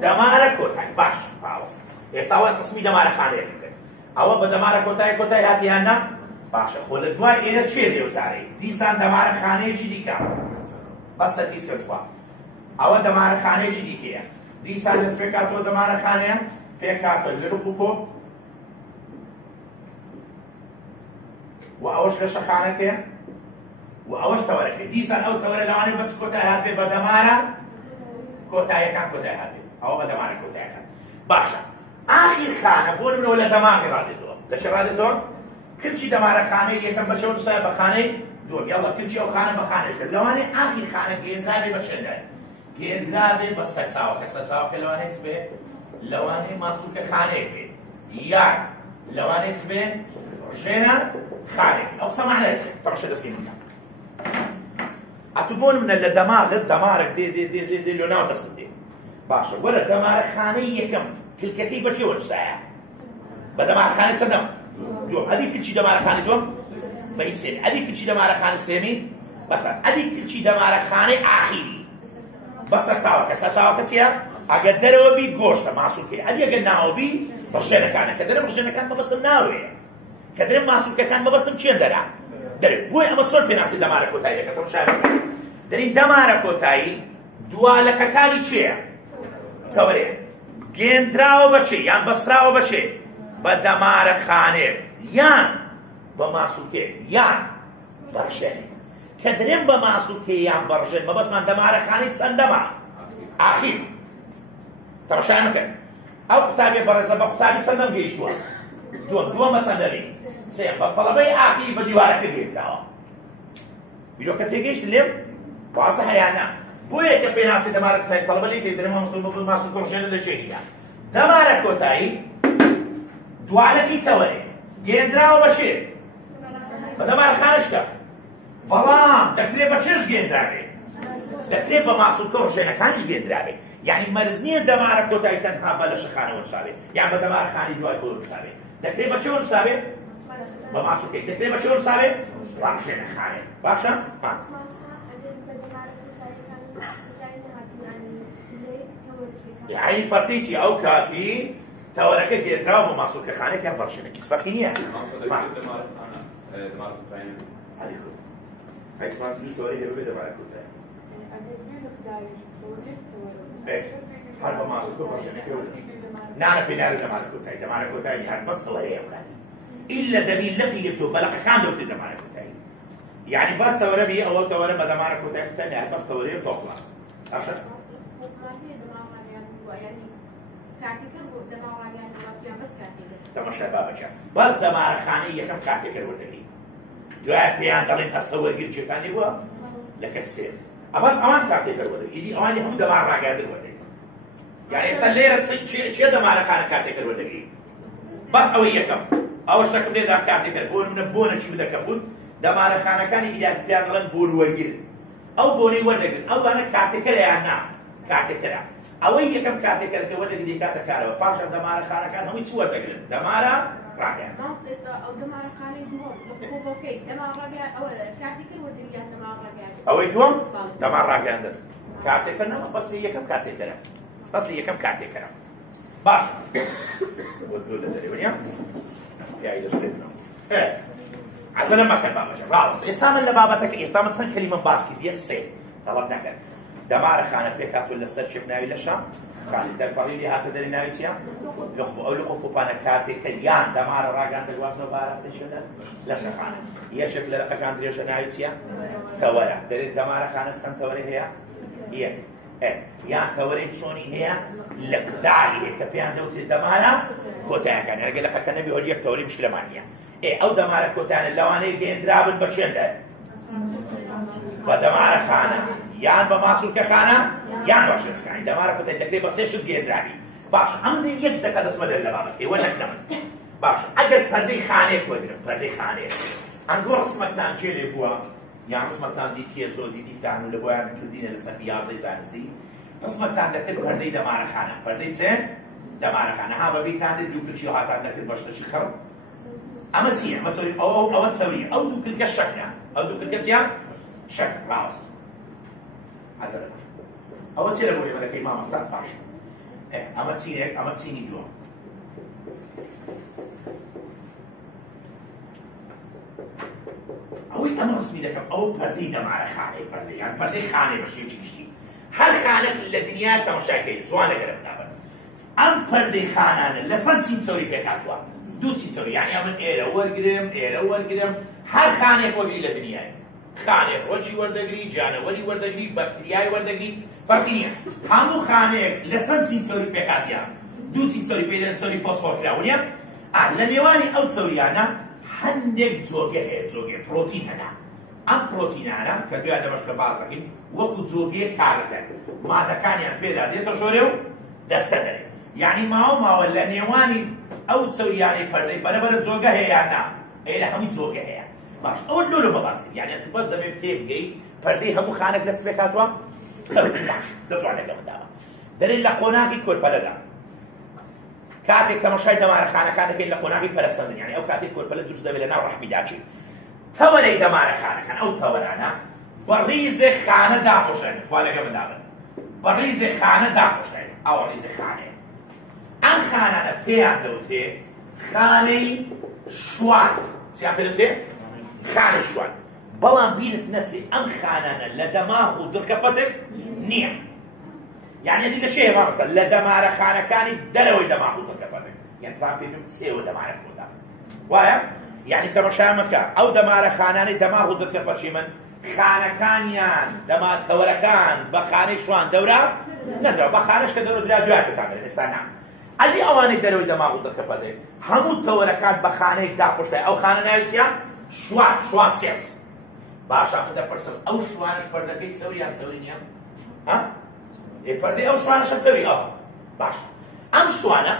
دەمارە کۆتایی باش باوەستە ئێستا وە قسمی دەمارەخانەیە بکەن ئەوە بە دەمارە کۆتایی هاتیانە باشە خۆ لە دوای ئێرە چێ دێوزارەی دیسان دەمارەخانەیەکی دیکە بەستە دیس کردووە ئەوە دەمارەخانەیەکی دیکەیە دیسان دەست پێ کاتەوە دەمارەخانەیە پێ کاتەوە لە لوقوپۆ و ئەوەش لە شەخانەکەیە و ئەوەش تەوەرەکە دیسان ئەو تەوەرە لەوانەیە بەچ کۆتایی هات بێ بە دەمارە کۆتاییەکان کۆتایی هات بێت ئەوە بە دەمارە کۆتاییەکان باشە ئاخیر خانە بۆ نمونەوە لە دەماغی ڕادێتەوە لە چێ ڕادێتەوە کلچی دەمارەخانەی یەکەم بەچەوە نووسایە بە خانەی دووەم یاڵا کلچی ئەو خانە بە خانەش کرد لەوانەیە ئاخیر خانە گێنرابێ بە چەندە گێنرابێ بە سەرچاوەکە سەرچاوەکە لەوانەیە چ بێ لەوانەیە ماسوولکە خانەیەک بێت یان لەوانەیە چ بێ ژێنە خانێک ئەو قسە معنای چییە تەماشا دەستی من کە ئەتوو بۆ نمونە لە دەماغت دەمارێک دێ لۆ ناو دەستت دێ باشە وەرە دەمارەخانەی یەکەم کلکەکەی بەچێوە نووسایە بە دەمارەخانە چەندەم؟ دووەم. ئەدی کچی دەمارەخانەی دووەم بەی سێمی. ئەدی کچی دەمارەخانە سێمی بەسەر. ئەدی کچی دەمارەخانەی ئاخیری بەسەر چاوەکە. سەر چاوەکە چییە؟ ئەگەر دەرەوە بی گۆشتە ماسوولکەی. ئەدی ئەگەر ناوە بی بەڕژێنەکانە کە دەرە بەڕژێنەکان مەبەستم ناوەیە کە دەرێ ماسوولکەکان مەبەستم چێن دەرا دەرێ. بۆی ئەمە چۆن پێناسی دەمارە کۆتایی دەکەتەوە شارەکە. دەری دەمارە کۆتایی دوالەکەکانی چییە؟ تەورێ گێندراوە بەچێ یان بەستراوە بەچێ؟ بە دەمارەخانێک یان بە ماسوولکێک یان بەڕژێنێک. کە درێن بە ماسوولکێ یان بەڕژێن مەبەستمان دەمارەخانەی چەندەمە؟ ئاخیر. تەماشا نەکەن. ئەو قوتابێ بەڕێزە بە قوتابی چەندەم گەیشتووە؟ دووەم. دووەمە چەندەبێ؟ سێم. بە پەڵەبەی ئاخیر بە دیوارەکە گێندراوە. بیرۆکە تێگەیشت لێم؟ واسە هەیانە. بۆیە کە پێناسی دەمارە کۆتایی پەڵەبە لێ تێدرێ ماسوولکە ڕژێنە لەچێکیدا. دەمارە کۆتایی دوالەکی تەوەرێ گێندراوە بەچێ؟ بە دەمارەخانەشکە. بەڵام دەکرێت بە چێش گێندرابێ؟ دەکرێت بە ماسوولکە ڕژێنەکانیش گێندرابێ. یعنی مەرز نییە دەمارە کۆتایی تەنها بە لەشەخانەوە نووسابێ یان بە دەمارەخانەی دوای خۆ نووسابێ. دەکرێت بە چێوە نووسابێ؟ بە ماسوولکەی. دەکرێت بە چێوە نووسابێ؟ بە ڕژێنەخانێ. باشە؟ یعنی فەرقی چی؟ ئەو کاتی تەوەرەکە گێندراوە بە ماسوولکەخانێک یان بە ڕژێنێکی فەرقی نییە. هەر بە ماسوولکە ڕژێنەکە نانە پێدارە دەمارە کۆتایی. دەمارە کۆتایی هەر بەس تەوەرەیە ئەو کاتی. ئیلا دەبین لەقی تۆ بەلەقەکان دەوتێت دەمارە کۆتایی. یعنی بەس تەوەرە بی ئەوە تەوەرە بە دەمارە کۆتایی کوتای هەر بەس تەوەرەیە تۆ پڵاس. باشە؟ تەماشای بابەچە. بەس دەمارەخانەی یەکەم کاتێکەر وەردەگری. دوای پێیان دەڵێن هەستە وەرگرجەکانی بووە لەکەت سێ. ئەبەس ئەوان کاتێکەر وەردەگری. ئیدی ئەوانی هەموو دەمار ڕاگەاندن وەردەگری. یعنی ئێستا لێرە چێ دەمارەخانە کاتێکەر وەردەگری؟ بەس ئەوەی یەکەم. ئەوەش دەکەم لێدا کاتێکەر بۆ منە بۆنەکی بدەکەم بوون دەمارەخانەکانی ئیداری پێیان دەڵێن بۆن وەرگر. ئەو بۆنەی وەردەگرن. ئەو بانە کاتێکەرە یان نا؟ کاتێکەرە. ئەوەی یەکەم کاتێکەرەکە وەردەگری کاتە کارەوە. پاشان دەمارەخانەکان هەمووی چ وەردەگرن؟ دەمارە ڕاگەیان. ئەوەی دووەم دەمار ڕاگەاندن. کاتێکەر نەما بەسڵی یەکەم کاتێکەرە. بەسڵی یەکەم کاتێکەرە. باش. وەردۆ لە دەرێوەنیا؟ یای دەستێتنەوە. عەجەلە مەکەن بابەجە. ڕاوەستە. ئێستا من لە بابەتەکە ئێستا من چەند کەلیمەم باس کردیە؟ سێ. تەڵەب نەکەن. دەمارەخانە پێکهاتوون لەسەر چێک ناوی لە شام؟ دەرپەڕی لێ هاتە دەری ناوی چییە؟ ئەو لە خۆپانە کاتێکە یان دەمارە ڕاگەاندە گواستنەوە بە ئاراستەیشەدا لەشەخانە. یەکێک لە لەقەکان درێژە ناوی چییە؟ تەوەرە. دەرێت دەمارەخانە چەند تەوەرەی هەیە؟ یەک. یان تەوەرەی چۆنی هەیە؟ لەقداری هەیە کە پێیان دەوترێت دەمارە کۆتاییەکان. هەرگە لەقەکە نەبی هەر یەک تەوەری مشکلەمان نییە. ئەو دەمارە کۆتاییانە لەوانەیە گێندرابن بە چێندە؟ بە دەمارەخانە یان بە ماسوولکەخانە یان بە ڕژێنەخانە. دەمارە کۆتایی دەکرێت بە سێ شت گێندرابی. باش ئەم یەک دەکە دەستمە دەر لە بابەتەکەی وە نەکەمن. باش ئەگەر پەردەی خانەیەک وەرگرم پەردەی خانەیەک ئەنگۆ ڕسمەتان چێ لێ بووە یان ڕسمەتان دیتیە زۆر دیتیتان و لە بۆیان کردینە لەسەر یازدەی زانستی ڕسمەتان دەکرد پەردەی دەمارەخانە. پەردەی چێ؟ دەمارەخانە. ها بەبیتان دێت دوو کلچی و هاتان دەکرد بە شتێکی خڕ. ئەمە چییە؟ ئەمە چۆری ئەوە چەوریە. ئەو دوو کلکە شەکرە. ئەو دوو کلکە چییە؟ شەکر. ڕاوەستە. عەجەلە. ئەوە چێ لە بۆ ئێمەدەکەی مامۆستا؟ باش. ئەمە چینێک ئەمە چینی دووەم. ئەوەی ئەمە ڕسمی دەکەم ئەو پەردەی دەمارەخانەی پەردەی یان پەردەی خانەی بە شێوەیەکی گشتی. هەر خانەک لە دنیا تەماشاکەی جوانە گەرە بنابن. ئەم پەردەی خانانە لە چەند چینچۆری پێکهاتووە؟ دوو چینچۆری. یعنی ئەمن ئێرە وەرگرم ئێرە وەرگرم هەر خانێک وەرگری لە دنیای. خانێک ڕۆژی وەردەگری جانەوەری وەردەگری بەکتریای وەردەگری فەرقی نییە. هەموو خانەیەک لە چەند چینچۆری پێکهاتیە؟ دوو چینچۆری پێ دەڵێن چۆری فۆسفۆر کراونیە. لە نێوانی ئەو چۆریانە هەندێک جۆگە هەیە. جۆگێ پرۆتین هەنا. ئەم پرۆتینانە کە دوای دەمەشکە باز دەکەین وەکو جۆگەیە کار دەکەن. مادەکانیان پێدا دێتە ژۆرێ و دەستە دەرێت. یعنی ماوە لە نێوانی ئەو چۆریانەی پەردەی بەرەبەرە جۆگە هەیە یان نا؟ ئێرە هەمووی جۆگە هەیە. باش ئەوە لۆ بەباسی. یعنی تو بەس دەبێت تێبگەی پەردەی هەموو خانێک لە چ پێکهاتووە؟ چەوری. باش دەجوانەکە منداوە. دەرێت لە قۆناغی کۆرپەلەدا كاتێک تەماشای دەمارەخانەکان دەکەین لە قۆناغی پەرەسەندن، یعنی ئەو کاتێک کۆرپەلە دروست دەبێت لە ناو ڕەحمیداچێت. تەوەرەی دەمارەخانەکان ئەو تەوەرانە بە ڕیزێک خانە داپۆشێنن، خوا لەگە منداڵن، بە ڕیزێک خانە داپۆشێنن، ئەوە ڕیزێک خانەیە. ئەم خانانە پێیان دەوتێ خانەی شوان، چیان پێ دەوتێ؟ خانەی شوان. بەڵام بینت نەچێ ئەم خانانە لە دەماغ و دڕکەپەتێک نییە. یعنی دی لە شێ مامۆستا لە دەمارەخانەکانی دەرەوەی دەماغ و دڕکەپەتێک، یعنی تا پێ بێم چێوە دەمارەکەوەدا، وایە؟ یعنی تەماشا مەکە ئەو دەمارەخانانەی دەماغ و دڕکەپەچی من خانەکانیان تەوەرەکان بە خانەی شوان دەورا نەدرا، بە خانەش کە دەورە درا دوای پێتان دەرێن، ئێستا نا. ئەلی ئەوانەی دەرەوەی دەماغ و دڕکەپەتێک هەموو تەوەرەکان بە خانەیەک داپۆشتای، ئەو خانە ناوی چییە؟ شوان سێکس. باشە دەپرسم ئەو شوانش پەردەکەی چەوریان چەوری نییە؟ پەردەی ئەو شوانەشە چەوری؟ باش. ئەم شوانە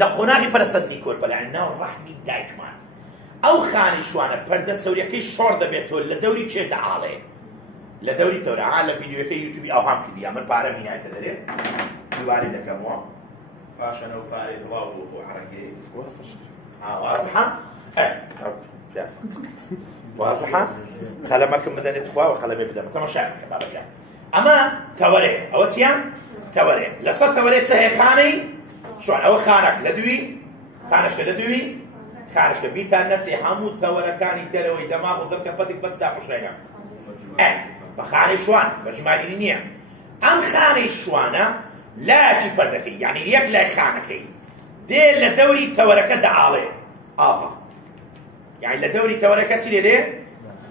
لە قۆناغی پەرەسەندنی کۆرپەلە ناو ڕەحمی دایکمان. ئەو خانەی شوانە پەردە چەوریەکەی شۆڕ دەبێتەوە لە دەوری چێ دەعاڵێ، لە دەوری تەورە لە ڤیدیۆکەی یوتیوبی ئەوهام کردیا من پارە مینایەتە دەرێت دیواری دەکەمەوە باشەنەوە پارەی بڵاو بۆ عەرەکەی واضحە؟ واضحە؟ قەلەمەکەم بدەنێت خوا و قەلەمێ بدەم تەماشای بکە بابەجان. ئەمە تەوەرەیە، ئەوە چییە؟ تەوەرەیە. لەسەر تەوەرەیە چ هەیە؟ خانەی شوان. ئەوە خانەک لە دووی، خانەشکە لە دووی، خانەشکە بیرتان نەچێ هەموو تەوەرەکانی دەرەوەی دەماغ و دڕکەپەتێک بەس داپۆشرێنە بە خانەی شوان، بە ژمارینی نییە. ئەم خانەی شوانە لایەکی پەردەکەی، یعنی یەک لای خانەکەی دێ لە دەوری تەوەرەکە دەعاڵێ. یعنی لە دەوری تەوەرەکە چی لێ؟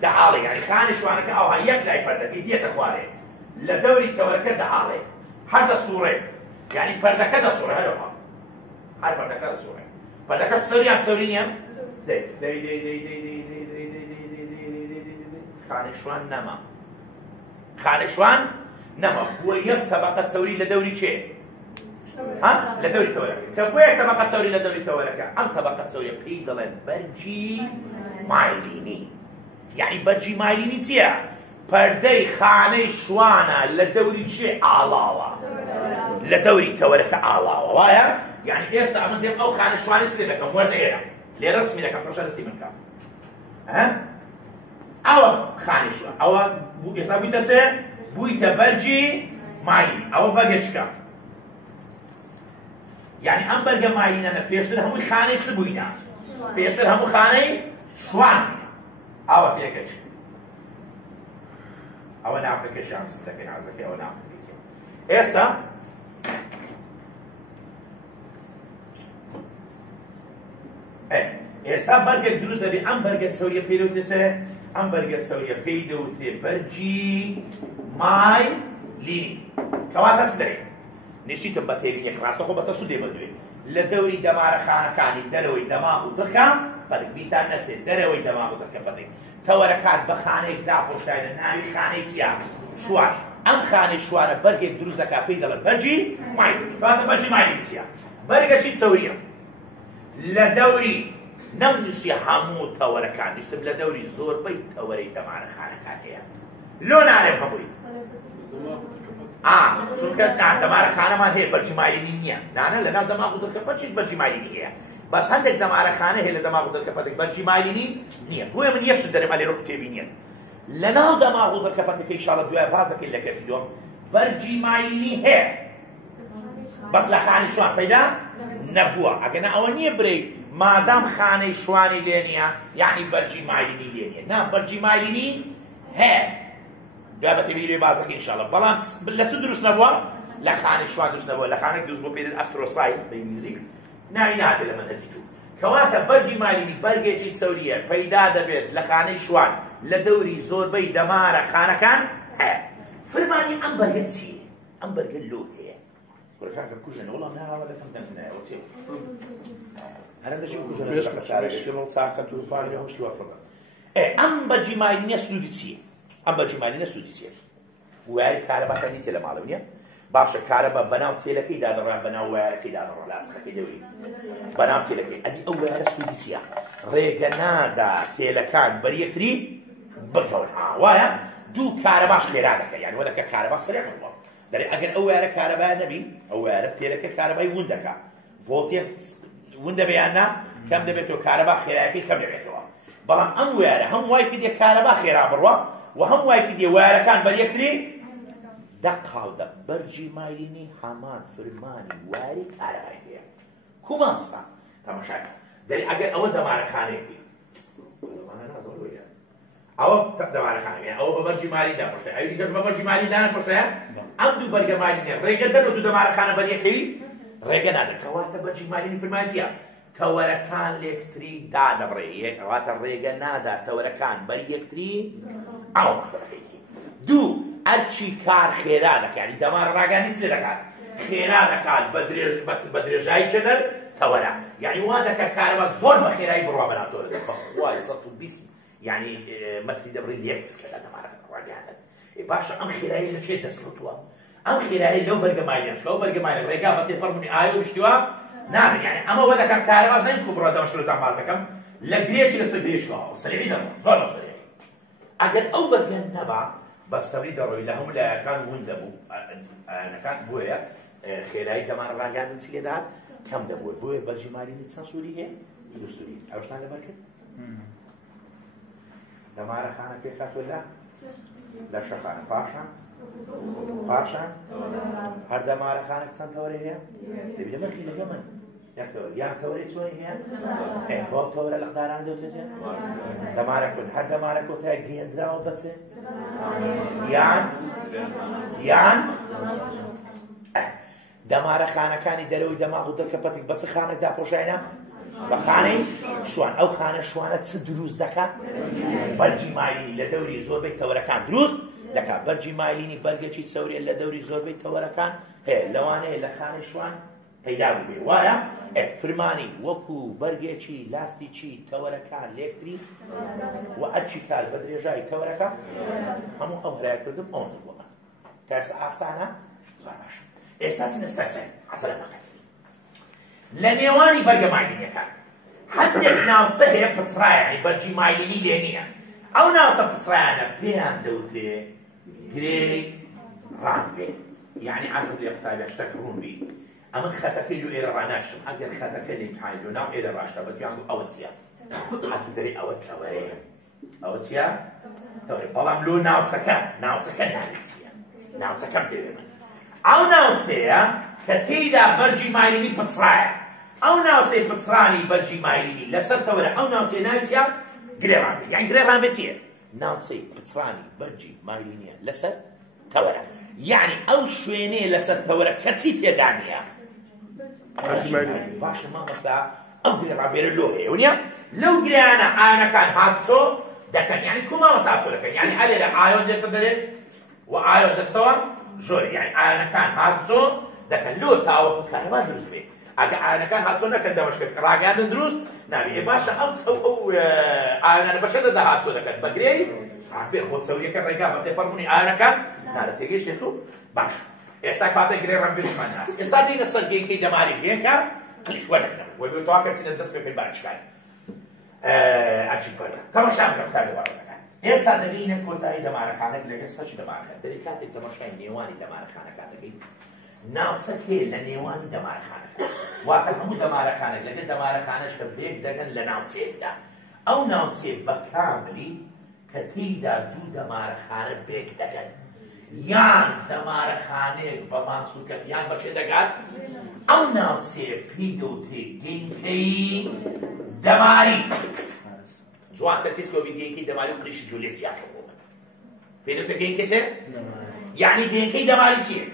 دەعاڵێ. یعنی خانەی شوانەکە ئەوها یەک لای پەردەکەی دێتە خوارێ، لە دەوری تەوەرەکە دەعاڵێ، هەر دەسووڕێ، یعنی پەردەکە دەسووڕێ، هەروەها هەر پەردەکە دەسووڕێ. پەردەکەش چەوریان چەوری نییە؟ خانەی شوان نەما، خانەی شوان نەما، بووە یەک تەبەقە چەوری لە دەوری چێ؟ لە دەوری تەوەرەکە. کە بووە یەک تەبەقە چەوری لە دەوری تەوەرەکە، ئەم تەبەقە چەوریە پێی دەڵێن بەرجی مایلینی. یعنی بەرجی مایلینی چییە؟ پەردەی خانەی شوانە لە دەوری چێ ئاڵاوە؟ لە دەوری تەوەرەکە ئاڵاوە، وایە؟ یعنی ئێستا ئەمە دێم ئەو خانە شوانەی چێ دەکەم وەردە ئێرە لێرە ڕسمی دەکەم پڕۆژە دەستی من کەم. ئەوە خانەی شوان، ئەوە ئێستا بوویتە چێ؟ بوویتە بەرجی مایلینی. ئەوە بەرگە چکە؟ یعنی ئەم بەرگە مایلینانە پێشتر هەمووی خانەی چ بووینە؟ پێشتر هەموو خانەی شوان بووینە. ئەوە پێکە چ؟ ئەوە ناوکەکەشیان سندەکەی نازەکەی، ئەوە ناوکەکەی. ئێستا ئێستا بەرگێک دروست دەبێت. ئەم بەرگە چەوریە پێی دەوتێ؟ ئەم بەرگە چەوریە پێی دەوتێ بەرجی مایلینی. کەواتە چ دەبێت؟ نووسیتم بە تێبینیەک، ڕاستەخۆ بە تەسوو دێمە دوێ لە دەوری دەمارەخانەکانی دەرەوەی دەماغ و دڕکە پەتێک بیرتان نەچێت دەرەوەی دەماغ و دڕکە پەتێک تەوەرەکان بە خانەیەک داپۆشرایەنە ناوی خانەی چییە؟ شوان. ئەم خانەی شوانە بەرگێک دروست دەکات پێی دەڵێن بەرجی مایلینی. کەواتە بەرجی مایلینی چییە؟ بەرگەچی چەوریە لە دەوری نەمنووسیە هەموو تەوەرەکان، ویستم لە دەوری زۆربەی تەوەرەی دەمارەخانەکان هەیە. لۆ نارێم هەمووی چونکە دەمارەخانەمان هەیە بەرجی مایلینی نییە. نانە لە ناو دەماغ و دڕکەپەتیش بەرجی مایلینی هەیە، بەس هەندێک دەمارەخانە هەیە لە دەماغ و دڕکەپەتێک بەرجی مایلینی نییە. بۆیە من یەکشت دەرێم ئەلێرە کتێبی نییە. لە ناو دەماغ و دڕکەپەتەکە ئینشاڵڵا دوای باز دەکەین لە کەرتی دووەم بەرجی مایلینی هەیە، بەس لە خانەی شوان پەیدا نەبووە. ئەگەنا ئەوە نییە برەی مادام خانەی شوانی لێ نییە یعنی بەرجی مایلینی لێ نییە. نا، بەرجی مایلینی هەیە، دوای بە تێبینی لێ باز دەکەین ئینشاڵڵا. بەڵام لە چ دروست نەبووە؟ لە خانەی شوان دروست نەبووە، لە خانێک دروست بۆ پێ دێت ئەسترۆسایت بە ئینگلیزی، ناوی نادێت لە مەنهەجی تو. کەواتە بەرجی مایلینی بەرگێکی چەوریە پەیدا دەبێت لە خانەی شوان لە دەوری زۆربەی دەمارەخانەکان هەیە. فەرمانی ئەم بەرگە چییە؟ ئەم بەرگە لۆ هەیە. کاکە کوژێنە وەڵام ناوە دەکەم دەمنایەوە چێ هەرە دەژێ کوژێنە دەکەم چارەشکەمەوە چاکە تووفانی هەوش لوەفڕە. ئەم بەرجی مایلینە سوودی چییە؟ ئەم بەرجی مایلینە سوودی چییە؟ وایە کارەباکە دیتێ لە ماڵەوە نییە؟ باشە کارەبا بەناو تێلەکەی دادەڕا، بەناو وایەکەی دادەڕا لاستەکەی دەوری بەناو تێلەکەی. ئەدی ئەو وایە سوودی چییە؟ ڕێگە نادا تێلەکان بەریەکتری بکەون. وایە دوو کارەباش خێرا دەکە، یعنی وە دەکە کارەبا سەرێک بڵاو دەرێ. ئەگەر ئەو وایە کارەبا نەبی، ئەو وایە تێلەکە کارەبای ون دەکا، فۆڵتیە ون دەبێیاننا کەم دەبێتەوە کارەبا خێرایەکەی کەم دەبێتەوە بەڵام ئەم وایرە هەم وای کردێ کارەبا خێرا بڕوە و هەم وای کردێ وایرەکان بەریەکتری دەقاودە بەرجی مایلینی هەمان فرمانی واری کارەبای هەیە کومامستا تەماشاکە دەری ئەگەر ئەوە دەمارەخانێک بی ئەوە دەمارەخانەیە ئەوە بە بەرجی مالی داپۆشتە ئەوی دیکەش بە بەرجی مالی دانەپۆشتەیە ئەم دوو بەرگە مالی نیە ڕێگە دەن و دوو دەمارەخانە بەریەکەوی ڕێگە نادەن کەواتە بەرجی مالینی فرمانی چییە تەوەرەکان لێکتری دادەبڕێ ئەواتە ڕێگە نادا تەوەرەکان بەریەکتری ئەو مەسەلەکەیتی دوو ئەرچی کار خێرا دەکات یعنی دەمارە ڕاگانی چ دەکات خێرا دەکات بە درێژایی چەدەر تەوەرە یعنی وا دەکات کارەبا زۆر بە خێرایی بڕوا بەلاتۆرە بەخوای 120 یعنی مەتری دەبڕی لێک چکەدا دەمارە ڕاگەاندن باشە ئەم خێرایی لە چێ دەستکەوتووە ئەم خێرایی لەو بەرگەماییان چکە ئەو بەرگەمایە ڕێگا بە تێپەڕبوونی ئایا و گشتیوە نابێت یعنی ئەمە وە دەکات کارەبا زەین کو بڕۆ دەمەشکلتان باز دەکەم لە گرێکی لەستە گرێشکەوە سەرێوی دەڕۆ زۆر بە سەرێوی ئەگەر ئەو بەرگە نەبا بە سەری دەڕۆی لە هەموو لایەکان ون دەبوو ئەنەکان بۆیە خێرایی دەمارە ڕاگەاندن چی لێدات کەم دەبووە بۆیە بەرجی مالینی چەند سووری هەیە دوو سووری ئەوشتان لەبەر کرد دەمارەخانە پێ خاتوە لە شەخانە پاشان هەر دەمارەخانێک چەند تەوەرە هەیە دەبی لەبەرکەی لەگە من یەک تەوەر یان تەوەرەی چۆنی هەیە بۆ تەوەرە لە قداران دەوتێتێ دەمارە کۆت هەر دەمارە کۆتای گێندراوە بەچێ یان دەمارەخانەکانی دەرەوەی دەماغ و دەرکەپەتێک بە چ خانێک داپۆشاینە بە خانەی شوان ئەو خانە شوانە چ دروست دەکات بەرجی مالینی لە دەوری زۆربەی تەوەرەکان دروست دەکات بەرجی مالینی بەرگێکی چەورێ لە دەوری زۆربەی تەوەرەکان هەیە لەوانەیە لە خانەی شوان پەیدا بووبێ وایە فرمانی وەکو بەرگێکی لاستیکی تەوەرەکان لێکتری و ئەرچی کار بە درێژایی تەوەرەکە هەموو ئەم هەرایەکردم ئەوەن بووە کە ئێستا ئاستانە زۆر باش ئێستا چنە سەرچەند عەجەلە لە نێوانی بەرگە ماینینەکان هەندێک ناوچە هەیە پچڕایە یعنی بەرجی ماینینی لێ نییە ئەو ناوچە پچڕایانە پێیان دەوترێ گرێی ڕانوێ یعنی عەزم لێ قوتابە شتێک ڕوون بی ئەمە خەتەکەی لۆ ئێرە ڕاناشتم ئەگەر خەتەکە لێمتحانی لۆ ناو ئێرە ڕاشتە بەدیان ئەوە چییە هاتوو دەرێ ئەوە تەوەرەیە ئەوە چییە تەوەرە بەڵام لۆ ناوچەکە ناوچەکە چییە ناوچەکەم دەوێ من ئەو ناوچەیە کە تێیدا بەرجی ماینینی پچڕایە ئەو ناوچەی پچڕانی بەرجی ماینینی لەسەر تەوەرە ئەو ناوچەی ناوی چییە گرێڕانبێ یعنی گرێڕانبێ چییە ناوچەی پچڕانی بەرجی ماینینیە لەسەر تەوەرە یعنی ئەو شوێنەیە لەسەر تەوەرە کە چی تێدا نییە باشە مامەستا ئەو گرێڕانبێرە لۆ هەیە ونیە لەو گرێیانە ئاەنەکان هاتچۆ دەکەن یعنی کو مامەستا هاتچۆ دەکەن یعنی ئەلێ لە ئایۆ دێتە دەرێت و ئایۆ دەستەوە ژۆر یعنی ئاەنەکان هاتچۆ دەکەن لۆ تاوەکو کارەبا دروست بێ ئەگە ئاەنەکان هاتچۆ نەکەن دەمەشکە ڕاگەاندن دروست نابێ باشە ئەو ئاەنە بەشە دەدا هاتچۆ دەکەن بە گرێی ڕافێ خۆچەوریەکە ڕێگا بە تێپەڕبوونی ئاەنەکان نادە تێگەیشتێتۆ باش ئێستا کاتە گرێ ڕەنبێرشمان ناس ئێستا دێنە سەر گەیەکەی دەماری گەیەکە قلیش وەرەکەنەوە وە بێتواکە چینە دەست پێ پێی باشکای ئەچی کۆرە تەماشا بکە قوتابی وارەزەکان ئێستا دەبینە کۆتایی دەمارەخانەک لەگەڵ سەرچی دەمارەخانە دەری کاتێک تەماشای نێوانی دەمارەخانەکان دەکەین ناوچەک هەیە لە نێوانی دەمارەخانەکە واتە هەموو دەمارەخانێک لەگەڵ دەمارەخانەش کە بێک دەگەن لە ناوچەیەکدا ئەو ناوچێ بە کاملی کە تێیدا دوو دەمارەخانە بێک دەگەن یان دەمارەخانەیەک بە ماسوولکە یان بەچێ دەگات ئەو ناوچێ پێی دەوتێ گەیمکەی دەماری جوانتر کەسکەوە گەیمکەی دەماری و قلیشی دولێتیاکە بۆ من پێی دەوتە گەیمکە چێ یعنی گەیمکەی دەماری چییە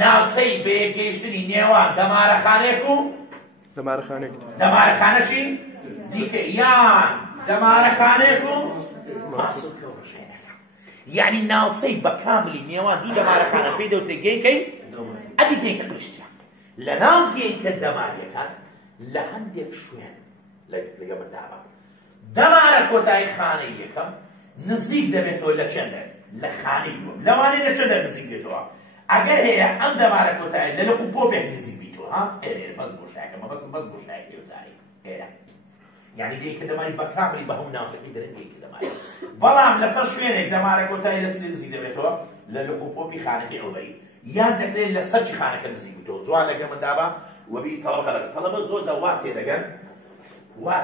ناوچەی بەیەکگەیشتنی نێوان دەمارەخانەیەک و دەمارەخانەشی دیکە یان دەمارەخانەیەک و ماسوولکە و ڕژێنەکە یعنی ناوچەی بە کاملی نێوان دوو دەمارەخانە پێی دەوترێ گەیمکەی ئەدی گەیمکە قلیشتیە لە ناو گەیمکە دەماریەکان لە هەندێک شوێن لەگە منداڵە دەمارە کۆتایی خانەی یەکەم نزیک دەبێتەوە لە چەندە لە خانەی دووەم لەوانەیە لە چەندە نزیک بێتەوە ئەگەر هەیە ئەم دەمارە کۆتایی لە لەکو پۆپێک نزیک بیتەوە ها ئێرە بەس بۆشایەکە مەبەستم بەس بۆشایەکی وزاری ئێرە یعنی گەیکە دەماری بە کاملی بە هەموو ناوچەکەی دەرێن گەیکە دەماری بەڵام لەسەر شوێنێک دەمارە کۆتایی لە چی نزیک دەبێتەوە لە لقوپۆپی خانەکەی ئەوبەری یان دەکرێت لە سەرکی خانەکە نزیک بێتەوە جوان لەگە منداڵە وەبی تەڵەبە زۆر وا تێدەگەن وا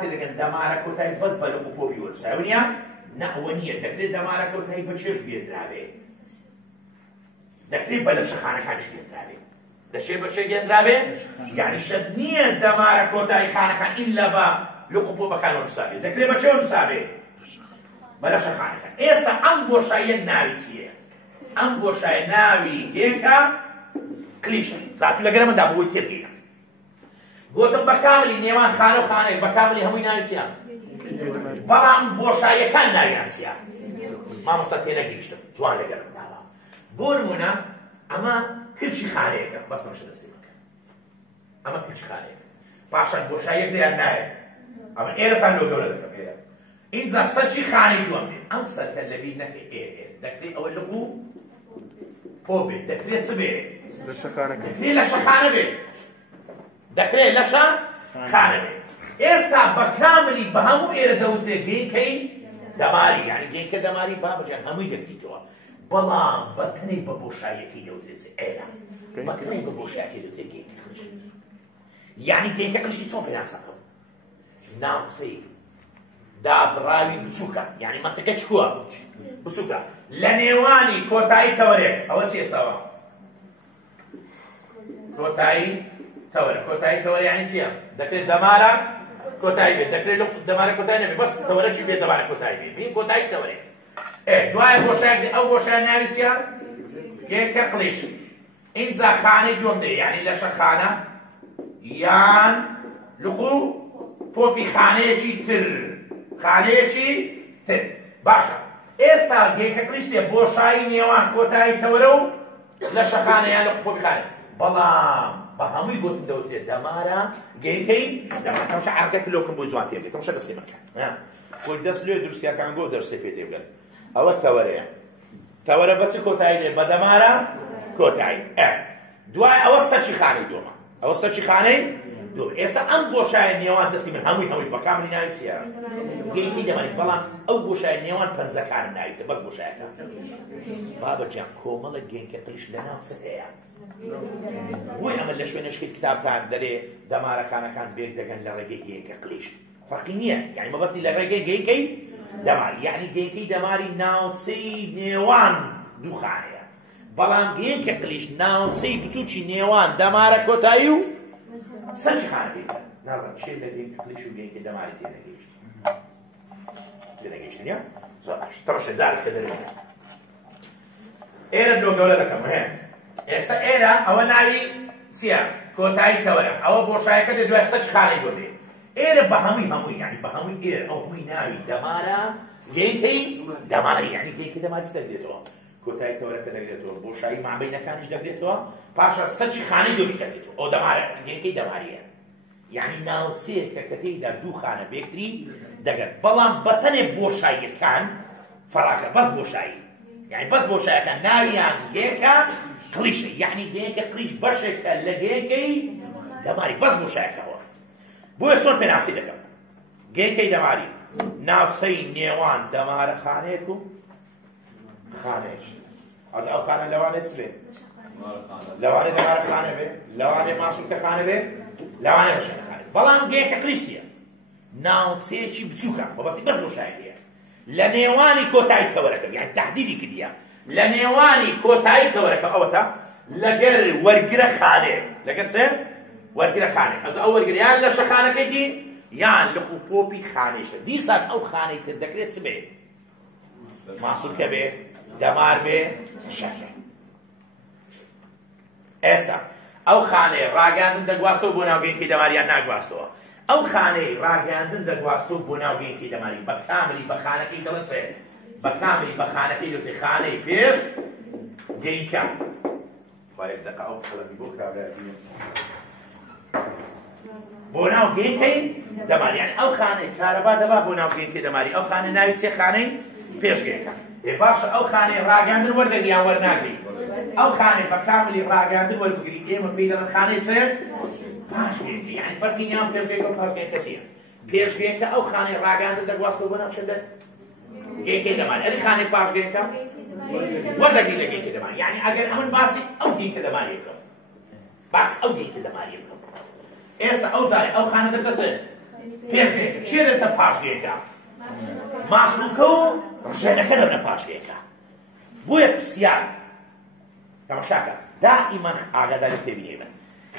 تێدەگەن دەمارە کۆتایی بەس بە لقوپۆپی وەرساوی نییە نەوە نییە دەکرێت دەمارە کۆتایی بە چێش گێنرابێ دەکرێت بە لە شەخانەکانیش گێنرابێ دەشێت بە چێ گێنرابێ یعنی شەد نییە دەمارە کۆتایی خانەکان ئیلا بە لقوپۆپەکان وەرسابێ دەکرێت بە چێ وەرسابێ بە لە شەخانەکان ئێستا ئەم گۆشاییە ناوی چییە ئەم گۆشایە ناوی گێکە کلیشە زاتوو لەگەرە مندا بۆی تێبگەینە گۆتم بە کاملی نێوان خانە و خانەیەک بە کاملی هەمووی ناوی چییە بەڵام بۆشاییەکان ناویان چییە مامۆستا تێنەگەیشتم جوان لەگەرە منداڵە بۆ نمونە ئەمە کلچی خانەیەکە بەس نەمەشە دەستی مەکە ئەمە کلچی خانەیەکە پاشان بۆشاییەک دەیان نایە ئەمە ئێرەتان لۆ گەورە دەکەم ئێرە اینجا سەرچی خانەی دووەم بێت ئەم سەرکە لەبیر نەکەی دەکرێت ئەوە لەبوو پۆ بێت دەکرێت چ بێت دەکرێت لە شەخانە بێت دەکرێت لە شەخانە بێت ئێستا بە کاملی بە هەموو ئێرە دەوترێت گەیکەی دەماری یعنی گەیکە دەماری بابەجان هەمووی دەگریتەوە بەڵام بەتەنەی بە بۆشاییەکەی دەوترێت ئێرە بەتەنەی بە بۆشاییەکەی دەوترێت گەیکە قلیش یعنی گەیکە قلیشی چۆن پێیان سەکەم ناوچەی دابڕاوی بچووکە یعنی مەتەکە چکووە بچووکە لە نێوانی کۆتایی تەوەرێک ئەوە چی ئێستاوە کۆتایی تەوەرە یعنی چییە دەکرێت دەمارە کۆتایی بێت دەکرێت دەمارە کۆتایی نەبێت بەس تەوەرەکی بێت دەمارە کۆتایی بێت بین کۆتایی تەوەرێک دوایە بۆشایەک ئەو بۆشایە ناوی چییە گێکە قلیش اینجا خانەی دووەم دێ یعنی لە شەخانە یان لقو پۆپی خانەیەکی تر باشە ئێستا گەیکە قلیشێ بۆشایی نێوان کۆتایی تەوەرە و لە شەخانەیان لە پۆپی خانەیە بەڵام بە هەمووی گوتم دەوترێت دەمارە گەیکەی دەمارە تەماشا عەرەکەکە لۆکم بۆی جوان تێبگەێت تەماشا دەستی مەکە بۆی دەست لێ دروستیەکان گۆ دەرسێ پێ تێبگەن ئەوە تەوەرەیە تەوەرە بە چ کۆتایی دێ بە دەمارە کۆتایی دوای ئەوە سەرچی خانەی دووەمە ئەوە سەرچی خانەی دوو ئێستا ئەم بۆشایە نێوان دەستی من هەمووی بە کاملی ناوی چییە گەیکەی دەماری بەڵام ئەو بۆشایە نێوان پەنجەکانم ناوی چییە بەس بۆشایەکە بابەجیان کۆمەڵە گەیکە قلیش لە ناو چ هەیە بۆی ئەمە لە شوێنەشکی کتابتان دەرێ دەمارەکانەکان بێک دەگەن لە ڕێگەی گەیکە قلیش فەرقی نییە یعنی مەبەستی لە ڕێگەی گەیکەی دەماری یعنی گەیکەی دەماری ناوچەی نێوان دوو خانەیە بەڵام گەیکە قلیش ناوچەی بچووکی نێوان دەمارە کۆتایی و سەرچی خانەکەیکە نازانم شێت لە گەیکە قلیش و گەیکە دەماری تێنەگەیشتن یا زۆر باش تەماشا جارێکە دەرێت ئێرە لۆ گەورە دەکەم ئێستا ئێرە ئەوە ناوی چییە کۆتایی تەوەرە ئەوە بۆشایەکە دێ دوای سەرچ خانەی بۆ دێ ئێرە بە هەمووی یعنی بە هەمووی ئێرە ئەو هەمووی ناوی دەمارە گەیکەی دەماری یعنی گەیکەی دەماری چ دەگرێتەوە کۆتایی تەوەرەکە دەگرێتەوە بۆشایی مابەینەکانیش دەگرێتەوە پاشە سەرچی خانەی دوویش دەگرێتەوە ئەو دەمارە گەیکەی دەماریە یعنی ناوچەیەکە کە تێیدا دوو خانە بێکتری دەگەن بەڵام بەتەنێ بۆشاییەکان فەڕاکە بەس بۆشایی یعنی بەس بۆشایەکان ناویان گێکە قلیشە یعنی گەیکە قلیش بەشێکە لە گەیکەی دەماری بەس بۆشایەکەوە بۆیە چۆن پێناسی دەکەم گەیکەی دەماری ناوچەی نێوان دەمارە خانەیەک و خانەیەش ئەو خانە لەوانێ چ بێ لەوانێ دەمارە خانە بێ لەوانێ ماسوولکە خانە بێ لەوانێ بەشەکە خانە بەڵام گەیکە قلیشیە ناوچەیەکی بچووکە بەبەستی بەس بۆشایەکەیە لە نێوانی کۆتایی تەوەرەکە یعنی تەحدیدی کردیە لە نێوانی کۆتایی تەوەرەکە ئەوەتە لەگەر وەرگرە خانەیەک لەگەر چێ وەرگرە خانەیەک ئەو وەرگرە یان لە شەخانەکەیتی یان لە قوپۆپی خانەیشە دیسان ئەو خانەی تر دەکرێت چ بێ ماسوولکە بێ دەمار بێ شەکە ئێستا ئەو خانەیە ڕاگەاندن دەگواستەوە بۆ ناو گەیکەی دەماری یان ناگواستەوە ئەو خانەی ڕاگەاندن دەگواستەوە بۆ ناو گەیکەی دەماری بە کاملی بە خانەکەی دەڵێت چێ بە کاملی بە خانەکەی دەوتێ خانەی پێش گەیکە باید دقا ئەو فڵەمی بۆ کابراتی بۆ ناو گەیکەی دەماری یعنی ئەو خانەی کارەبا دەبا بۆ ناو گەیکەی دەماری ئەو خانە ناوی چێ خانەی پێش گەیکە باشە ئەو خانەی ڕاگەاندن وەردەگری یان وەرناگری ئەو خانەی بە کاملی ڕاگەاندن وەربگری ئێمە پێی دەڵێن خانەی چێ؟ پاشگەیەکە. یعنی فەرقی نێوان پێشگەیەکە و پاشگەیەکە چییە؟ پێشگەیەکە ئەو خانەی ڕاگەاندن دەگواستەوە بۆ ناو شەدە گەیەکەی دەمانێت. ئەدی خانەی پاشگەیەکە وەردەگری لە گەیەکەی دەمانێت. یعنی ئەگەر ئەمن باسی ئەو گەیەکە دەمانێت بکەم، باسی ئەو گەیەکە دەمانێت بکەم. ئێستا ئەو جارێ ئەو خانە دەبێتە چێ؟ پێشگەیەکە. چێ دەبێتە پاشگەیەکە؟ ماسوولکە و ڕژێنەکە دەبنە پاشگەیەکە. بۆیە پرسیار تەماشاکە دائیمەن ئاگاداری تێبینێنن.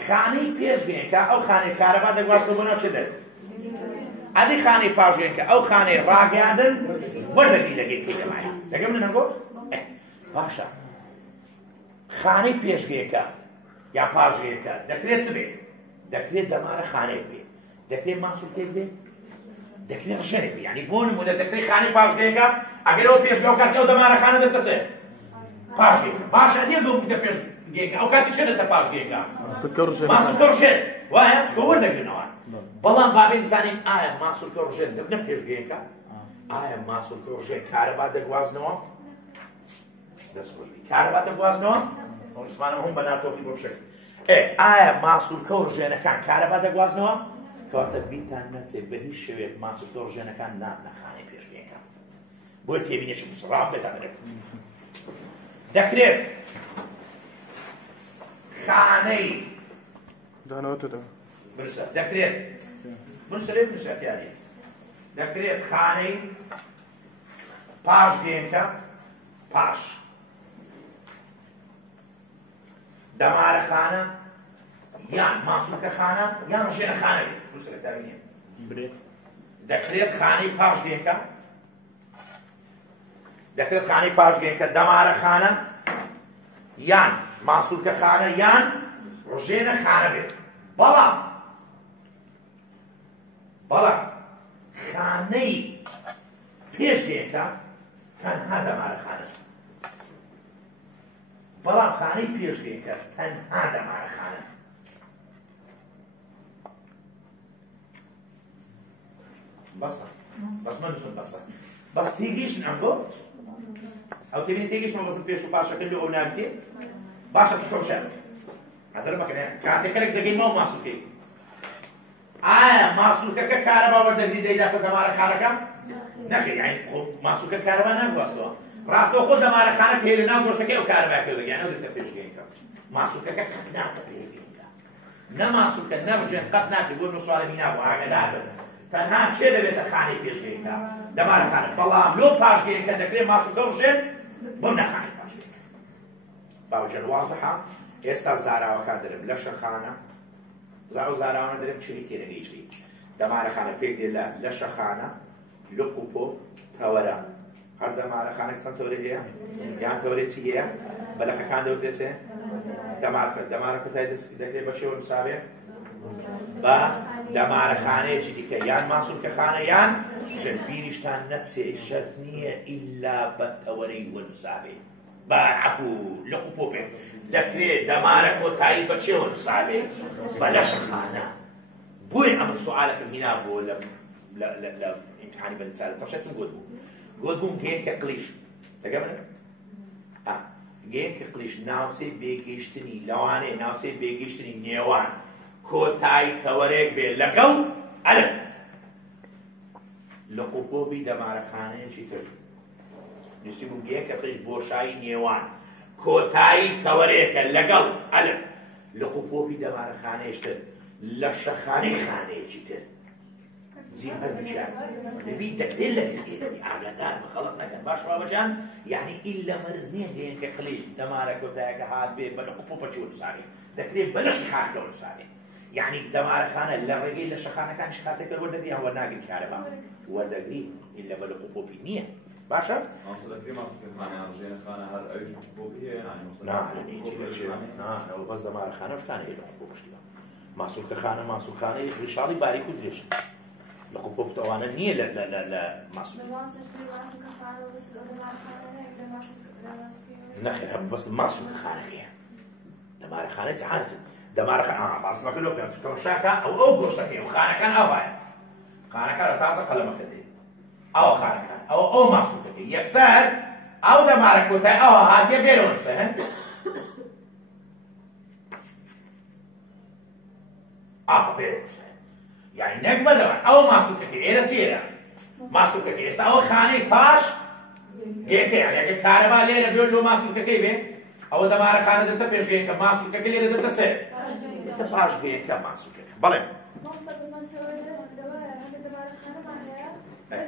خانەی پێشگەیەکە ئەو خانەی کارەبا دەگواتەوە بۆ ناو چێ؟ ئەدی خانەی پاشگەیەکە ئەو خانەی ڕاگەاندن وەردەگری لە گەیەکەی دەمانێت. دەگەم منە بۆ؟ باشە خانەی پێشگەیەکە یا پاشگەیەکە دەکرێت چ بێت؟ دەکرێت دەمارە خانەیەک بێت، دەکرێت ماسوولکێک بێت، دەکرێت ڕژێنێک بێت. یعنی بۆ نمونە دەکرێت خانەی پاشگەیەکە ئەگەر ئەو پێشگەیەکە کاتی ئەو دەمارە خانە دەبێتە چێ؟ پاشگەیەکە. باشە ئەدی دوو بتە پێشگەیەکە ئەو کاتی چێ دەبێتە پاشگەیەکە؟ ماسوولکە ڕژێن وایە چکە وەردەگرنەوە. بەڵام بابێ بزانین ئایا ماسوولکە ڕژێن دەبنە پێشگەیەکە؟ ئایا ماسوولکە ڕژێن کارەبا دەگوازنەوە؟ دەستخۆشی کارەبا دەگوازنەوە؟ عوسمانە هەموو بەناتۆفی بۆ بشێت. ئایا ماسوولکە و ڕژێنەکان کارەبا دەگوازنەوە؟ کەواتە بیرتان نەچێت بە هیچ شێوێک ماسوولکە و ڕژێنەکان نابنە خانەی پێشگەیەکە. بۆیە تێبینێکی ڕاست بێتە بنێت. دەکرێت خانەی دانەوەتەوە بنووسە دەکرێت بنووسەرێت بنووسەتیانی دەکرێت خانەی پاشگەیەکە پاش دەمارە خانە یان ماسوولکە خانە یان ڕژێنە خانە بێت. بنووسەرێت دابینێ دەکرێت خانەی پاشگەیەکە دەکرێت خانەی پاشگەیەکە دەمارە خانە یان ماسوولکە خانە یان ڕژێنە خانە بێت. بەڵام خانەی پێشگەیەکە تەنها دەمارە خانە. بەڵام خانەی پێشگەیەکە تەنها دەمارە خانە. بەسە بەسمە نووسن بەسە بەس تێگەیشتن ئەم بۆ ئەو تێبینی تێگەیشتمە بەسم پێش و پاشەکە لێ ئەو نامتێ باشە تۆشە حەزەر مەکەنێ کاتێکەرێک دەگەینەوە ماسوولکەی. ئایا ماسوولکەکە کارەبا وەردەگری دەیداتە دەمارە خانەکە؟ نەخێر. یعنی ماسوولکە کارەبا ناگواستەوە. ڕاستەوە خۆ دەمارە خانە پێ لە ناو گۆشتەکەی ئەو کارەبا کردەگەیان ئەو دێتە پێشگەیەکە. ماسوولکەکە قەت ناتە پێشگەیەکە. نە ماسوولکە نە ڕژێن قەت ناتێت بۆ سوالە بینا بۆ ئاگادار بن. تەنها چێ دەبێتە خانەی پێشگەیەکە؟ دەمارە خانە. بەڵام لۆ پاشگەیەکە دەکرێت ماسوولکە و ڕژێن بمنە خانەی پاشگەیەکە. باوجێن وازەحە. ئێستا زاراوەکە دەرم لە شەخانە زاراوانە دەرم چری تێنەگەیشتی. دەمارە خانە پێک دێت لە شەخانە لە قوپۆ تەوەرە. هەر دەمارە خانەک چەند تەورە هەیە؟ یان تەورەی چی هەیە؟ بەلەخەکان دەوترێت چێ؟ دەمارە کوتای دەکرێت بە شێوە نووسابێ بە دەمارە خانەیەکی دیکە یان ماسوولکە خانە یان شەر. بیریشتان نەچێ شەرت نییە ئیلا بە تەوەرەی وەنووسابێ بە عەفوو لە قوپۆ پێ دەکرێت دەمارە کۆتایی بە چێوە نووسابێ بە لە شەخانە. بۆیە ئەمە سوالەکەم هینا بۆ لە ئیمتحانی بەدەسالە تەشە چم گوت بوو؟ گوت بووم گەیەکە قلیش دەگە منە گەیەکە قلیش ناوچەی بێگەیشتنی لەوانەیە ناوچەی بێگەیشتنی نێوان کۆتایی تەوەرێک بێ لەگەڵ ئەلف لە قوپۆبی دەمارە خانەیەکی تر نووسی بوو گەیەکە قلیش بۆشایی نێوان کۆتایی تەوەرێکە لەگەڵ ئەلف لە قوپۆبی دەمارە خانەیەشتر لە شەخانەی خانەیەکی تر زین هەردووچیان دەبی دەکرێت لە دەبی ئاگادار بە خەڵق نەکەن. باش بابەجان یعنی ئیلا مەرز نییە گەیەکە قلیش دەمارە کۆتایەکە هات بێ بە لە قوپۆ پەچی وەنووسابێ دەکرێت بە لە شەخانەکە وەنووسابێ. یعنی دەمارە خانە لە ڕێگەی لە شەخانەکان شکاتێکە وەردەگری یان وەرناگری کارەبا وەردەگری ئیلا بە لە قوپۆپی نییە. باشە؟ ئەو بەس دەمارە خانە شتانە هەیە لە قوپۆ پشتیوە. ماسوولکە خانە ماسوولخانەی ڕیشاڵی باریک و درێژ لە قوپۆ ئەوانە نییە لە ماسوولکە. نەخێر هەم بەس ماسوولکە خانەکەیە دەمارە خانەی چەحانەت دەمارە باسمەکە لۆ پێم تەماشاکە ئەو گۆشتەکەی و خانەکان ئەوایە خانەکان لە تازە قەلەمەکە دێت ئەو خانەکان ئەو ماسوولکەکەی یەکسەر ئەو دەمارە کۆتای ئەوە هاتیە بێرەوە نووسە بێت یعنی نەک بەدەوان ئەوە ماسوولکەکەی ئێرە چێرە ماسوولکەکەی ئێستا ئەوە خانەی پاش گێکەکە یعنی ئەگەر کارەبا لێرە بێت لۆ ماسوولکەکەی بێ ئەوە دەمارەخانە دەتە پێش گێکە ماسوولکەکە لێرە دەتە چێ دەتە پاش گێکە ماسوولکەکە بەڵێ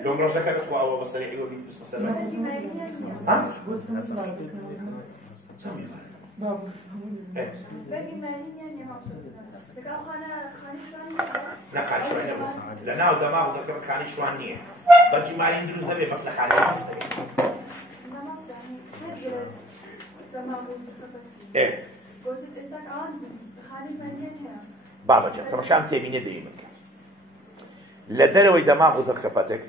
لۆم ڕۆژ دەکەێت خوا ئەوە بەسەری ئێوە بیت بسمەسەر لە ناو دەماغ دەکەم خانی شوان نییە بەرجی مالین دروست دەبێت بەس لە خانی دروست دەبێت بابەجە تەماشام تێبینێ دەیمە لە دەرەوەی دەماغ و دەرکەپەتێک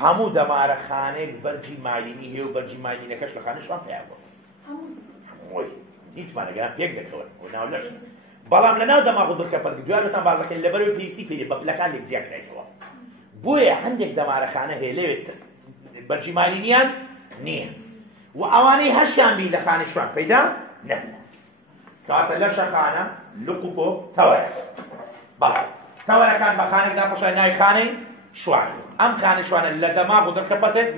هەموو دەمارەخانێک بەرجی مالینی هەیە و بەرجی مالینەکەش لە خانی شوان پێیا بوو هەمووی هیچمانەگەیان پێک دەکەون و ناو لەش بەڵام لە ناو دەماغ و دەرکەپەت دوایتان بازەکەن لەبەرەوەی پێویستی پێ بەپلەکان لێک جیاکرێتەوە بۆیە هەندێک دەمارەخانە هەیە لەوێت بەرجی مالینیان نییە و ئەوانەی هەشیان بی لە خانی شوان پەیدا نەبوو کاتە لە شەخانە لقوکۆ تەوەرە بەڵام تەوەرەکان بە خانێکدا پەشای ناوی خانەی شوان ئەم خانی شوانە لە دەماغ و دەرکەپەتێک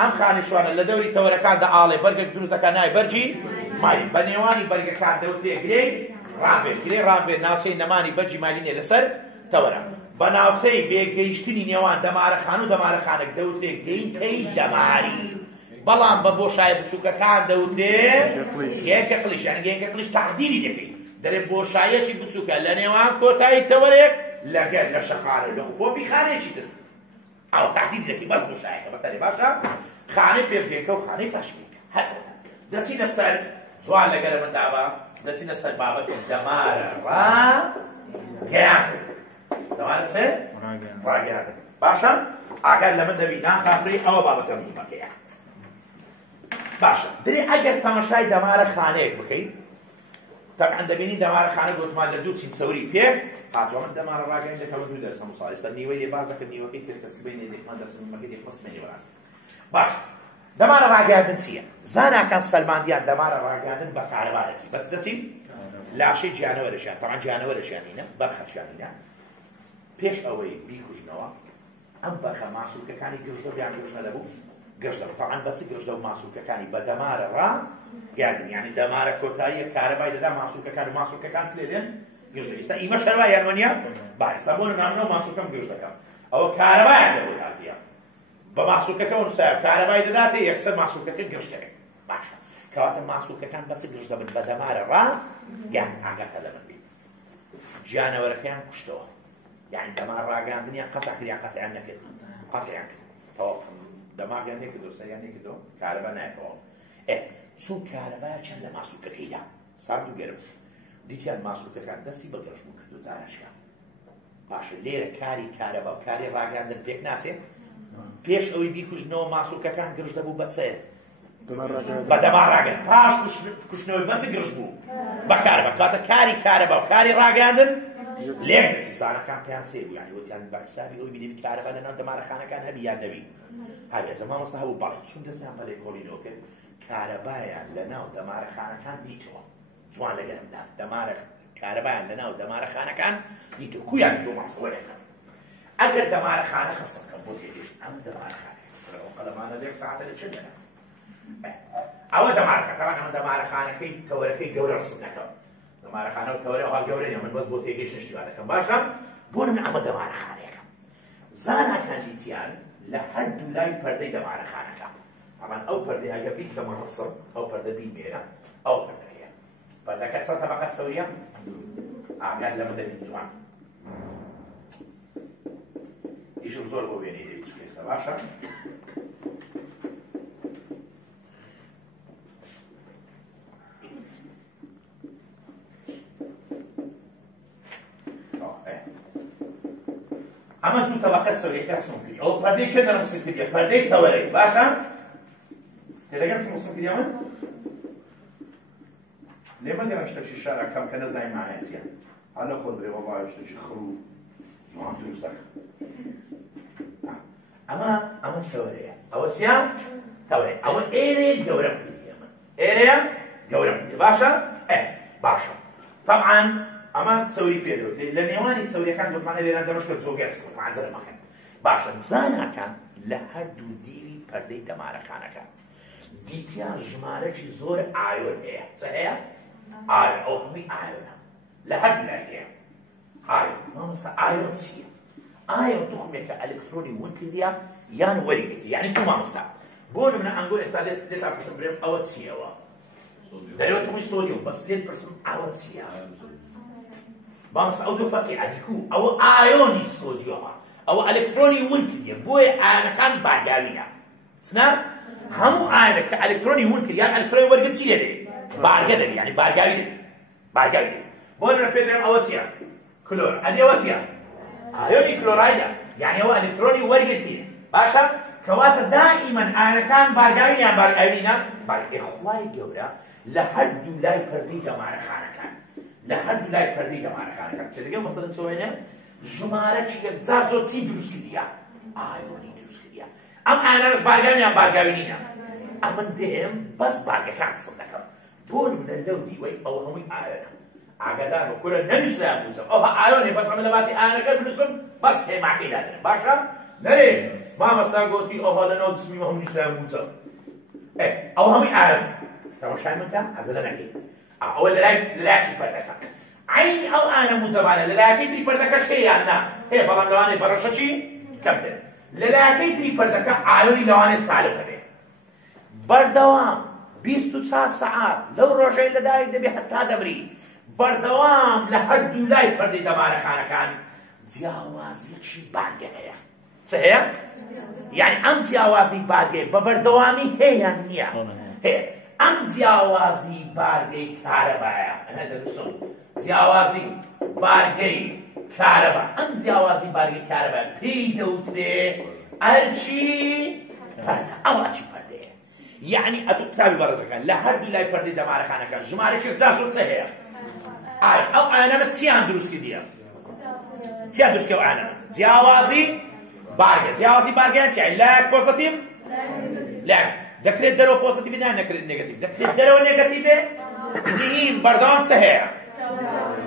ئەم خانی شوانە لە دەوری تەوەرەکاندا ئاڵێ بەرگێک دروست دەکات ناوی بەرجی مالین بە نێوانی بەرگەکان دەوترێ گرێ ڕامبێت ناوچەی نەمانی بەرجی مالینێ لەسەر تەوەرە بە ناوچەی بێگەیشتنی نێوان دەمارەخان و دەمارەخانێک دەوترێ گەیکەی دەماری بەڵام بە بۆشایە بچووکەکان دەوترێ گەیەکە قلیش یعنی گەیەکە قلیش تەعدیلی دەکەیت دەرێ بۆشایەکی بچووکە لە نێوان کۆتایی تەوەرێک لەگەر لە شەخانە لە خۆپی خانەیەکی تر ئەو تەعدیل دەکەی بەس بۆشایەکە بەتەرێ باشە خانەی پێشگەیەکە و خانەی پاشگەیەکە دەچینە سەر جوان لەگەرە منداوە دەچینە سەر بابەتی دەمارە ڕاگەیاندن دەمارە چێ؟ ڕاگەیاندن باشە؟ ئاگەر لە من دەبی ناخافری ئەوە بابەتە مهمەکەیە باشە درێ ئەگەر تەماشای دەمارە خانەیەک بکەیت طبعا دەبینی دەمارە خانە گوتمان لە دوو چین سەوری پێک هاتووە من دەمارە ڕاگەیان دەکەوە دوو دەرسە موسا ئێستا نیوەی لێ باز دەکەن نیوەکەی کرد کە سبەینێ دێکمان دەرسمەکەی دێکمەسمێنی وەڕاست باش دەمارە ڕاگەیاندن چییە؟ زاناکان سەلماندیان دەمارە ڕاگەیاندن بە کارەبارەتی بەس دەچین لاشەی گیانەوەرەشیان طبعا گیانەوەرەشیانینە بەرخەشیانینە پێش ئەوەی بیکوژنەوە ئەم بەرخە ماسوولکەکانی گەشتە بیان گەشتە دەبوو گەشتە طبعا بەچ گەشتە و ماسوولکەکانی بە دەمارە ڕاگەیاندن یعنی دەمارە کۆتاییە کارەبای دەدا ماسوولکەکان و ماسوولکەکان چ لێدێن گەشتە ئێستا ئیمە شەروا یانوەنیە با ئێستا بۆ نامنەوە ماسوولکەم گەشتەکەم ئەوە کارەبایان لەبووی هاتیە بە ماسوولکەکە ونسایە کارەبای دەداتێ یەکسەر ماسوولکەکە گەشتەکە باشە کەواتە ماسوولکەکان بەچ گەشت دەبن بە دەمارە ڕاگەیان ئاگاتە لەمن بین گیانەوەرەکەیان کوشتەوە یعنی دەمار ڕاگەاندنیان قەتع کردیان قەتعیان نەکرد قەتعیان کرد تەواو دەماغیان نەکردەوە سەریان نەکردەوە کارەبا نایەتەوە چون کارەبایە چەند لە ماسوولکەکەیدا سارد و گەرم دیتیان ماسوولکەکان دەستی بە گەشتبوو کرد و جارەشکە باشە لێرە کاری کارەبا و کاری ڕاگەاندن پێک ناچێت پێش ئەوەی بیکوژنەوە ماسوولکەکان گرژ دەبوو بە چێ بە دەمار ڕاگەن پاش کوشتنەوەی بە چ گرژ بوو بە کارەبا کاتە کاری کارەبا و کاری ڕاگەاندن لێک زانەکان پێیان سێ بوو یعنی وتیان بە حسابی ئەوی بینێ کارەبا لەناو دەمارەخانەکان هەبی یان نەبی هەبێ زەمان مەستە هەبوو بەڵێ چون دەستیان بەلێ کۆڵینەوە کرد کارەبایان لەناو دەمارەخانەکان دیتەوە جوان لەگەرمدا دەمارە کارەبایان لەناو دەمارەخانەکان دیتەوە کویان زۆ ماسوولەکە ئەگەر دەمارەخانە خەسەکەم بۆ تێگەشت ئەم دەمارەخانە قەلەمانە لێک ساعتە لە چەند دەنا ئەوە دەمارەکە تەوان ئەمە دەمارەخانەکەی تەوەرەکەی گەورە ڕسم نەکەم دەمارەخانە و تەوەرە ئەوها گەورەیە من بەس بۆ تێگەشتن شتیوا دەکەم باشە بۆ من ئەمە دەمارەخانەیەکەم زاناکان دیتیان لە هەردوو لای پەردەی دەمارەخانەکە طبعا ئەو پەردەی ئەگە بیت کەمە ڕسم ئەو پەردە بیمێرە ئەو پەردەکەیە پەردەکە چەند تەبەقەت سەوریە ئاگات لەمە دەبیت جوان ئیشم زۆر بۆ وێنەی دەبیت چکە ئێستا باشە ئەمە دوو تەبەقەت سەوریەکە ڕسم کردی ئەوە پەردەی چێ دەرەمسم کردیە پەردەی تەوەرەی باشە تێدەگەن چ ڕسم کردی ئەمە لێمە گەرە شتێکی شەڕەکەم کە نەزانین مانای چییە هەڵە خۆت بێ وەڵڵاهی شتێکی خڕ و زوان دروست دەکەم ئەمە تەوەرەیە ئەوە چییە تەوەرەیە ئەوە ئێرەیە گەورەم کردی ئەمە ئێرەیە گەورەم کردی باشە باشە طبعا ئەمە چەوری پێدەوتێت لە نێوانی چەوریەکان گوتمانە لێران دەمەشکە جۆگە ڕەمانجە لەمەکەن باشە زاناکان لە هەردوو دیوی پەردەی دەمارەخانەکان دیتیان ژمارەی زۆر ئایۆن هەیە چ هەیە؟ ئایۆن ئەو هەمووی ئایۆنە لە هەردوو لای هەیە ئایۆن مامۆستا ئایۆن چییە؟ ئایۆن توخمێکە ئەلکترۆنی ون کردیە یان وەریگرتی یعنی تو مامۆستا بۆ نمونە ئەنگۆ ئێستا دێتا پرسم برێم ئەوە چییەوە؟ دەرەوە توخمی سۆدیۆم بەس لێت پرسم ئەوە چییە؟ مامۆستا ئەو دوو فەرقی عەجیبە ئەوە ئایۆنی سۆدیۆمە ئەوە ئەلکترۆنی ون کردیە بۆیە ئایۆنەکان بارگاوینە چنە؟ هەموو ئایۆنێک کە ئەلکترۆنی ون کرد یان ئەلکترۆنی وەرگرت چی لێ بارگە دەبێت یعنی بارگاوی دەبێت بارگاوی دەبێت بۆ نمونە پێ دەڵێم ئەوە چییە؟ کلۆر ئەدی ئەوە چییە؟ ئایۆنی کلۆرایدە یعنی ئەوە ئەلکترۆنی وەرگرتیە باشە؟ کەواتە دائیمەن ئایۆنەکان بارگاوین یان بارگاوینە؟ بارگای خوای گەورە لە هەردوو لای پەردەی دەمارەخانەکان لە هەردوو لای پەردەی دەمارەخانەکان چ دەگەم مەسەڵەن چۆنە؟ ژمارەی یەکجار زۆر چی دروست کردیە؟ ئایۆنی دروست کردیە ئەم ئایۆنەش بارگاوین یان بارگاوی نینە؟ ئەمن دێم بەس بارگەکان قسم دەکەم بۆ نمونە لەو دیوەی ئەوە هەمووی ئایۆنە ئاگادار بە کورە نەنووسرایان بنووسم ئەوە ئایۆنێ بەس ئەمە لە باتی ئایۆنەکە بنووسم بەس هێماکەی دادرم باشە؟ نەرێ مامۆستا گوتی ئەوە لەناو جسمیمە هەموو نووسرایان بووچە ئەوە هەمووی ئایۆن تەماشای من کە حەزە لە نەکەی ئەوە لەلایەکی پەردەکە عینی ئەو ئایۆنە موجەبانە لەلایەکەی تری پەردەکەش هەیە یان نا؟ هەیە بەڵام لەوانەیە بەڕەشەکی کەمتر لەلایەکەی تری پەردەکە ئایۆنی لەوانەیە سالب هەبێت بەردەوام 24 سەعات لەو ڕۆژەی لەدایک دەبێت هەتا دەمری بەردەوام لە هەردوو لای پەردەی دەمارەخانەکان جیاوازیەکی بارگە هەیە چ هەیە؟ یعنی ئەم جیاوازی بارگەی بە بەردەوامی هەیە یان نییە؟ هەیە ئەم جیاوازی بارگەی کارەبایە ئەمە دەنووسم جیاوازی بارگەی کارەبا ئەم جیاوازی بارگەی کارەبا پێی دەوترێ ئەرچی پەردە ئەوە چی پەردەیە یعنی ئەتو قوتابی بەڕێزەکان لە هەردوو لای پەردەی دەمارەخانەکان ژمارەی یەکجار زۆر چ هەیە؟ ئەو ئایۆنەمە چیان دروست کردیە؟ چیان دروست کردە ئەو ئایۆنەمە؟ جیاوازی بارگە جیاوازی بارگەیان چییە؟ لایەک پۆزیتیڤ لایەک دەکرێت دەرەوە پۆزیتیڤ یان نەکرێت نێگەتیڤ دەکرێت دەرەوە نێگەتیڤێ دین بەردەوام چ هەیە؟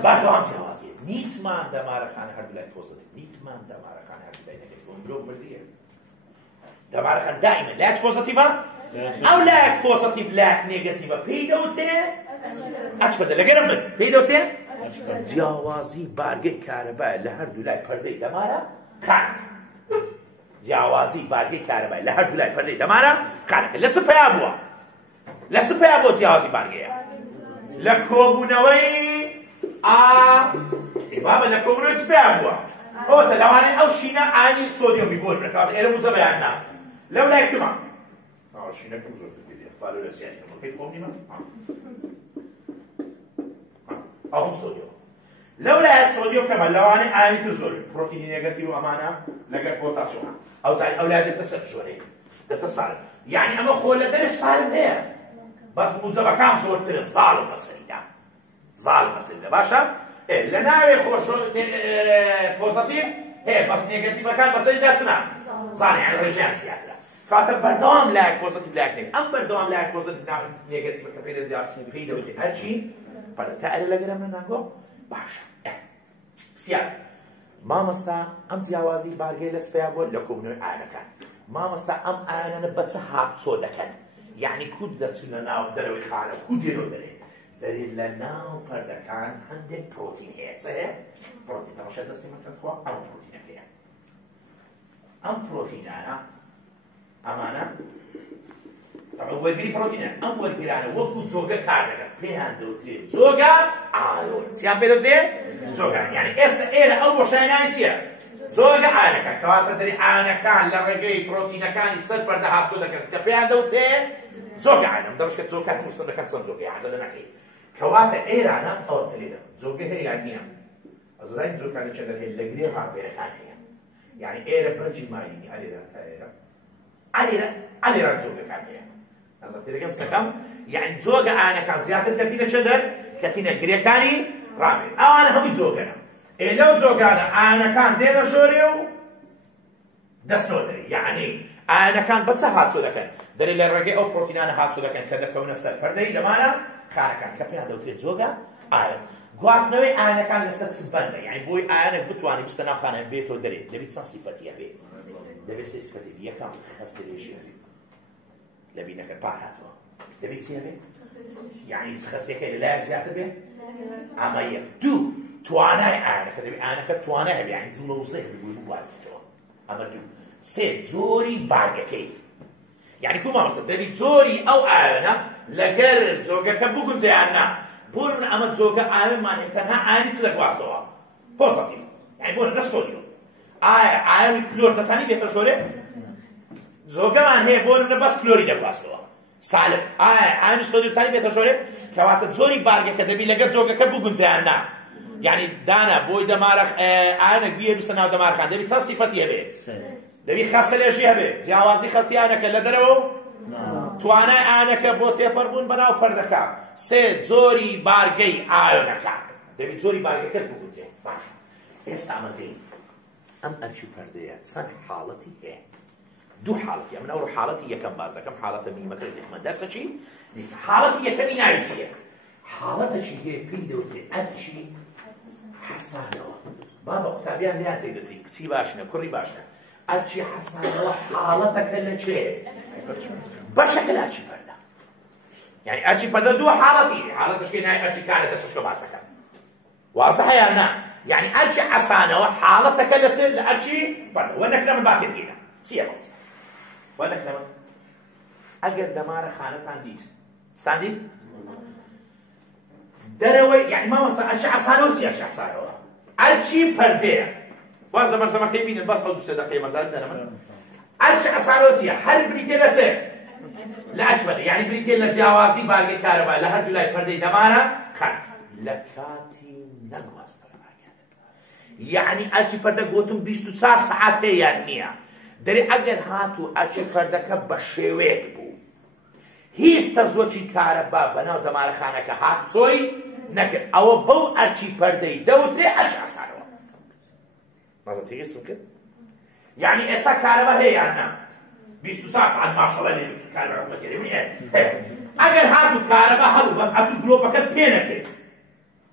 بەردەوام جیاوازیە نیتمان دەمارەخانە هەردوو لای پۆزیتیڤ نیتمان دەمارەخانە هەردوو لای نێگەتیڤ مرۆڤ مردیە دەمارەخانە دائیمەن لایەک پۆزیتیڤە ئەو لایەک پۆزیتیڤ لایەک نێگەتیڤە پێی دەوترێ ئەچ بەدە لەگەرم من پێی دەوترێ جیاوازی بارگەی کارەبای لە هەردوو لای پەردەی دەمارەخانەکە جیاوازی بارگەی کارەبای لە هەردوو لای پەردەی دەمارەخانەکە لە چ پیا بووە؟ لە چ پیا بووە جیاوازی بارگەیە؟ لە کۆبوونەوەی بابە لە کۆبوونەوەی چ پیا بووە؟ ئەوەتە لەوانەیە ئەو شینە ئایۆنی سۆدیۆمی بۆ نەکات ئێرە موجەبە یان نا؟ لەو لای کەمە؟ شینەکەم زۆر کردیە بالۆرەسیانی کەمە پێی خۆم نیمە؟ ئەوم سۆدیۆم لەو لایە سۆدیۆم کەمە لەوانەیە ئایۆنی تر زۆر پرۆتینی نێگەتیڤ و ئەمانە لەگەڵ پۆتاسیۆم ئەو زانی ئەو لایە دێتە سەر ژۆرەی دێتە سالب یعنی ئەمە خۆ لە دەرێ سالب هەیە بەس موجەبەکان زۆرترن زاڵ بەسەریدا زاڵ بەسەریدا باشە؟ لە ناوێ پۆزیتیڤ هەیە بەس نێگەتیڤەکان بەسەریدا چنە؟ زاڵ یعنی ڕێژەیان زیاترە کاتە بەردەوام لایەک پۆزیتیڤ لایەک نێگەتیڤ ئەم بەردەوام لایەک پۆزیتیڤ نێگەتیڤەکە پێی دەجارسنی پێی دەوتێت هەرچی پەردە تا ئەرە لەگەرە من نانگۆ باشە پرسیار مامۆستا ئەم جیاوازی بارگەی لە چ پیا بووە؟ لە کۆبوونەوەی ئایۆنەکان مامۆستا ئەم ئایۆنانە بە چ هاتچۆ دەکەن؟ یعنی کوت دەچونە ناو دەرەوەی خانە کوت دێنەوە دەرێ دەرێ لە ناو پەردەکان هەندێک پرۆتین هەیە چ هەیە؟ پرۆتین تەماشای دەستی من کردخوا ئەم پرۆتینەکەیە ئەم پرۆتینانە ئەمانە وەرگری پرۆتینە ئەم وەرگرانە وەکو جۆگە کار دەکەن پێیان دەوترێت جۆگە ئایۆن چیان پێ دەوترێت؟ جۆگە یعنی ئێستا ئێرە ئەو ڕۆشنایانە چییە؟ جۆگە ئایۆنەکان کەواتە دەری ئایۆنەکان لە ڕێگەی پرۆتینەکانی سەر پەردە هاتچۆ دەکەن کە پێیان دەوترێت جۆگە ئایۆن دەبشکە جۆگەکان موسڵ دەکەن چەند جۆگەی حەزە لە نەکەی کەواتە ئێرانە ئەوە دەرێنە جۆگە هەیە یان نییە؟ ئەزای جۆگەکانی چەند هەیە لە گرێ هاوێرەکان هەیە یعنی ئێرە بەرجی ماینی ئەلێرە تا ئێرە ئەلێرە جۆگەکان هەیە ئەزە پێدەگەم سەکەم یعنی جۆگە ئایۆنەکان زیاتر کەتینە چەندەر؟ کەتینە گرێکانی ڕابێت ئەوانە هەمووی جۆگەنە لەو جۆگانە ئایۆنەکان دێنە ژۆرێ و دەستەوە دەری یعنی ئایۆنەکان بە چ هاتچۆ دەکەن؟ دەرێ لە ڕێگەی ئەو پرۆتینانە هاتچۆ دەکەن کە دەکەونە سەر پەردەی دەمانە خانەکان کە پێیان دەوترێت جۆگە ئایۆن گواستنەوەی ئاەنەکان لەسەر چ بەندە یعنی بۆی ئاەنێک بتوانێت بستە ناوخانە بێتەوە دەرێ دەبێت چەند سیفەتی هەبێت دەبێت سێ سیفەتی یەکەم خەستە لێژی هەبێت لە بینەکە پار هاتووە دەبێت چی هەبێت یعنی خەستەکەی لەلایەک زیاتر بێت ئەمە یەک دوو توانای ئاەنەکە دەبێت ئاەنەکە توانای هەبێت یعنی جوڵە وزە هەبێت بۆی بوازێتەوە ئەمە دوو سێ جۆری باگەکەی یعنی کو مامۆستا دەبێت جۆری ئەو ئاەنە لەگەر جۆگەکە بگونجێ یان نا بۆن ئەمە جۆگە ئاوێمان هەیە تەنها ئاوی چ دەگواستەوە پۆزەتیڤ یعنی بۆن نە سۆدیۆم ئایا ئاوی کلۆر دەتانی بێتە ژۆرێ جۆگەمان هەیە بۆن نە بەس کلۆری دەگواستەوە سالم ئایا ئاوی سۆدیۆم تانی بێتە ژۆرێ کەواتە جۆری بارگەکە دەبێت لەگەر جۆگەکە بگونجێ یان نا یعنی دانا بۆی دەمارە ئاەنێک بیە بستە ناو دەمارەکان دەبێت چەند سیفەتی هەبێت دەبێت خەستە لێژی هەبێت جیاوازی خەستی ئاەنەکە لە دەرەوە توانای ئاەنەکە بۆ تێپەڕبوون بەناو پەردەکە سێ جۆری بارگەی ئاەنەکە دەبێت جۆری بارگەکەش بگونجێ باش ئێستا ئەمە دێین ئەم ئەرچی پەردەیە چەند حاڵەتی هەیە دوو حاڵەتی ئەمە ئەوڕۆ حاڵەتی یەکەم باز دەکەم حاڵەتە میمەکەش دێکمە دەرسە چی حاڵەتی یەکەمی ناوی چییە حاڵەتەشی هەیە پێی دەوتێ ئەرچی حەسانەوە با بە قوتابیان لیان تێدەچی کچی باشنە کوڕی باشنە ئەرچی حەسانەوە حاڵەتەکە لە چێ بەشەکە لە ئەرچی پەردە یعنی ئەرچی پەردە دووە حاڵەتی حاڵەتەشکەی ناوی ئەرچی کارە دەستشکە باس دەکەن واضحە یان نا یعنی ئەرچی حەسانەوە حاڵەتەکە لە چێ لە ئەرچی پەردە وەرنەکرە من با تێبگەینە چییە مامۆستا وەرنەکرە من ئەگەر دەمارە خانەتان دیت ستان دیت دەرەوەی یعنی مامۆستا ئەرچی حەسانەوە چی ئەرچی حەسانەوە ئەرچی پەردەیە باز لە بەرزەمەکەی بینن باز بە دوو سێ دەقەیە مەزارت بدەنە من ئەرچی حەسانەوە چییە هەر بریتێ لە چێ لە ئەجوەدە یعنی بریتێ لە جیاوازی بارگەی کارەبا لە هەردوو لای پەردەی دەمارە خەن لە کاتی نەگواستنەوە یعنی ئەرچی پەردە گوتم 24 سەعات هەیە یان نییە دەرێ ئەگەر هاتوو ئەرچی پەردەکە بە شێوەیەک بوو هیچ تەزۆکی کارەبا بەناو دەمارەخانەکە هاتچۆی نەکرد ئەوە بەو ئەرچی پەردەی دەوترێ ئەرچی حەسانەوە مازم تێگەیشتم کرد یعنی ئێستا کارەبا هەیە یان نا 24 ساعت ماشەڵە لێ بکرد کارەبا حکومەتیەکە هەیە ئەگەر هاتوو کارەبا هەبوو بەس هاتوو گلۆپەکەت پێ نەکرد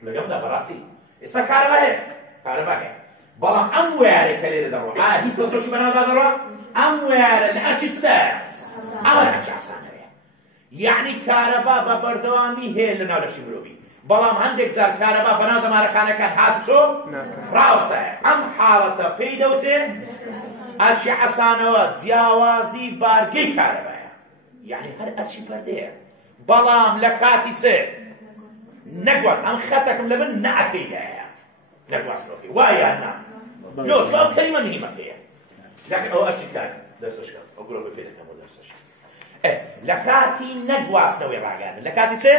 لەگەڵدا بەڕاستی ئێستا کارەبا هەیە کارەبا هەیە بەڵام ئەم وێرەی کە لێرە دەڕۆ ئایا هیچ تەزۆشی بەناودا دەڕۆ ئەم وێرە لە ئەرچی چدایە ئەوە لە ئەرچی حەسانەوەیە یعنی کارەبا بە بەردەوامی هەیە لە ناو لەشی مرۆڤی بەڵام هەندێک جار کارەبا بەناو دەمارەخانەکان هاتچۆ ڕاوەستایە ئەم حاڵەتە پێی دەوترێ ئەرچی حەسانەوە جیاوازی بارگەی کارەبایە یعنی هەر ئەرچی پەردەیە بەڵام لە کاتی چێ نەگوات ئەم خەتەکەم لەبن نەعەکەیدایە نەگواستنەوەکەی وایە یان نا نۆ چۆ ئەم کەلیمە مهمەکەیە لەکن ئەوە ئەرچی کارە دەستشکە ئەو گرۆ بە پێ دەکەم بۆ دەرسەش لە کاتی نەگواستنەوەی ڕاگەاندن لە کاتی چێ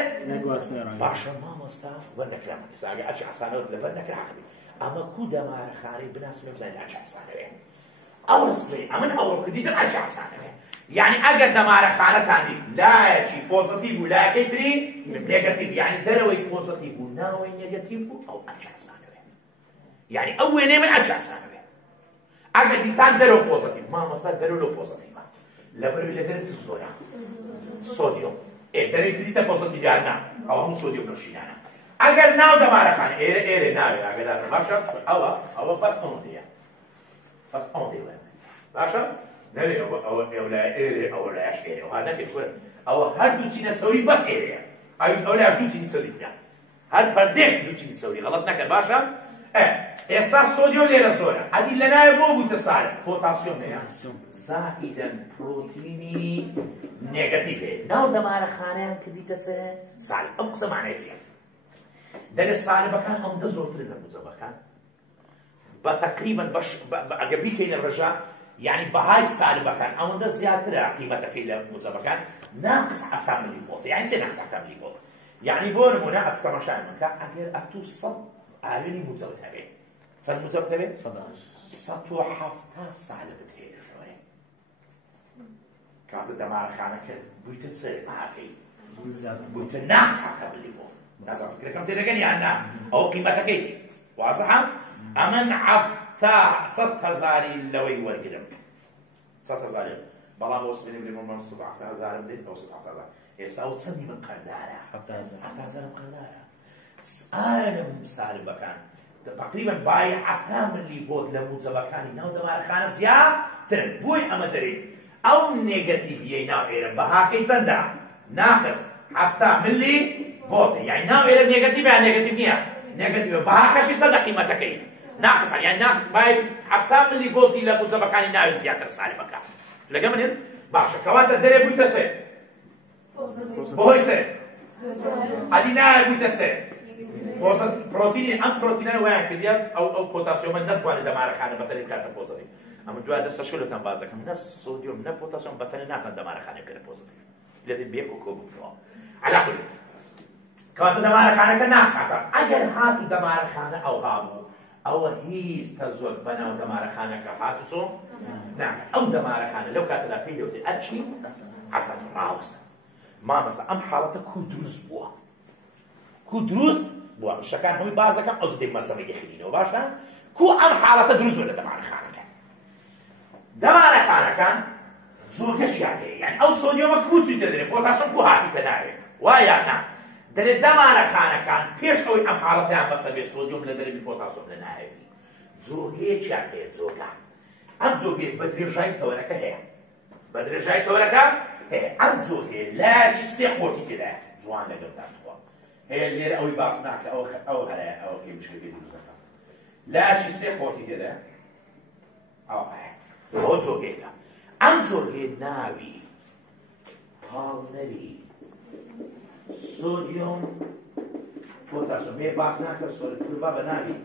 باشە مامۆستا وەرنەکرامە ئێستا ئەگەر ئەرچی حەسانەوەت لەبەر نەکراقبی ئەمە کو دەمارەخانەی بناسبێ بزانین ئەرچی حەسانەوەیە ئەو ڕسمەی ئەمن ئەوڕ کردیتر ئەرچی حەسانەوەیە یعنی ئەگەر دەمارەخانەتان دیت لایەکی پۆزتیڤ و لایەکەی تری نێگەتیڤ یعنی دەرەوەی پۆزتیڤ و ناوەی نێگەتیڤ و ئەو ئەرچی حەسانەوەیە یعنی ئەو وێنەی من ئەرچی حەسانەوەیە ئەگەر دیتان دەرەوە پۆزتیڤ مامۆستا دەرەوە لەو پۆزتیڤە لەبەرەوەی لە دەرەوەی زۆرە سۆدیۆم دەرەوەی کردیتە پۆزتیڤ یان نا ئەو هەموو سۆدیۆم نەوشینانە ئەگەر ناو دەمارەخانە ئێرە ناوێ ئاگادارن باشە ئەوە بەس ئەوەندەیە بەس ئەوەندەیە باشە نەوێ ئەو لای ئێرێ ئەوە لایەش ئێرێ ها نەکرد ئەوە هەردوو چینە چەوری بەس ئێرەیە ئەو لای دوو چینی چەوری تیا هەر پەردێک دوو چینی چەوری غەڵەت نەکرد باشە ئێستا سۆدیۆم لێرە زۆرە ئەدی لە ناوێ بۆ بوویتە سالب پۆتاسیۆم هەیە زائیدەن پرۆتینی نێگەتیڤ هەیە ناو دەمارەخانەیان کردیتە چێ سالب ئەم قسە مانای چییە دەرێ سالبەکان ئەوەندە زۆرترن لە موجەبەکان بە تەقریبەن ئەگە بیکەینە ڕژە یعنی بەهای سالبەکان ئەوەندە زیاترە قیمەتەکەی لە موجەبەکان ناقص 7 ملی فۆلت یعنی چێ ناقص 7 ملی فۆلت یعنی بۆ نمونە ئەتو تەماشای من کە ئەگەر ئەتو 100 ئاوێنی موجەبت هەبێت چەند موجەبت هەبێت 170 سالبت هەیە لە ژۆرێ کاتە دەمارەخانەکە بوویتە چێ ئاکەی بوویتە ناقص 7 ملی فۆلت نازانم فکرەکەم تێدەگەن یان نا ئەو قیمەتەکەی تێ وازەحە ئەمن 700,000 لەوەی وەرگرم 100,000 بەڵام بۆ سبێنێ بێ من 170,000 بدەیت ئەو 170,000 ئێستا ئەو چەندی من قەردارە 7,000 قەردارە سالبەکان تقریبا بای 7 ملی ڤۆلت لە موجەبەکانی ناو دەمارەخانە زیاترن. بۆی ئەمە دەرێت ئەو نێگەتیڤیەی ناو ئێرە بەهاکەی چەندە؟ ناقص 7 ملی ڤۆلت. یعنی ناو ئێرە نێگەتیڤ یان نێگەتیڤ نییە؟ نێگەتیڤە. بەهاکەشی چەندە قیمەتەکەی؟ ناقصە. یعنی ناقص بای 7 ملی ڤۆلتی لە موجەبەکانی ناوی زیاتر سالبەکە. لەگەڵ منن؟ باشە. کەواتە دەرێ بوویتە چێ؟ بەهۆی چێ؟ ئەدی نایە بوویتە چێ؟ پرۆتینی ئەم پرۆتینە وایان کردیات ئەو پۆتاسیۆمە نەتوانێت دەمارەخانە بەتەنێ بکاتە پۆزیتیڤ. ئەمە دوای دەستەشکلتان باز دەکەم نە سۆدیۆم نە پۆتاسیۆم بەتەنێ ناتوان دەمارەخانە بکەنە پۆزیتیڤ. لێدە بێک و کۆ بکەوە. عەلا کولێ کەواتە دەمارەخانەکە ناقسەکە. ئەگەر هاتوو دەمارەخانە ئەو هابوو ئەوە هیچ تەزۆر بەناو دەمارەخانەکە هاتوو چۆن ناکات. ئەو دەمارەخانە لەو کاتەدا پێی دەوتێت ئەرچی عەسەن ڕاوەستە. مامەستە ئەم حاڵەتە کو دروست بووە. کو دروست بووە. شەکان هەمووی باز دەکەم ئەو دێک مەسەڵەی دەخینەوە باشە؟ کو ئەم حاڵەتە دروست بووە لە دەمارەخانەکە. دەمارەخانەکان زۆرگەشیان هەیە. یعنی ئەو سۆدیۆمە کو چی دەدرێت؟ پۆتاسیۆم کو هاتیتە ناوێ. وایە نا. دەرێت دەمارەخانەکان پێش ئەوەی ئەم حاڵەتیان بەسەر بێت سۆدیۆم لە دەرەوی پۆتاسیۆم لە ناوێوی. جۆگەیەکیان هەیە جۆگە. ئەم جۆگەیە بە درێژای تەوەرەکە هەیە. بە درێژای تەوەرەکە هەیە. ئەم جۆگەیە لاجی سێ قۆتی تێدایە. جوان لەگەڵدانەوە. هەیە لێرە ئەوەی باس ناکە ئەو هەرایە ئەوە کێ مشکلەکەی دروست دەکات. لاجی سێ قۆتی تێدایە. ئەوە هەیە. ئەوە جۆگەیەکە. ئەم جۆگەیە ناوی پاڵنەری سۆدیۆم پۆتاسیۆم. هەیە باس ناکە با بە ناوی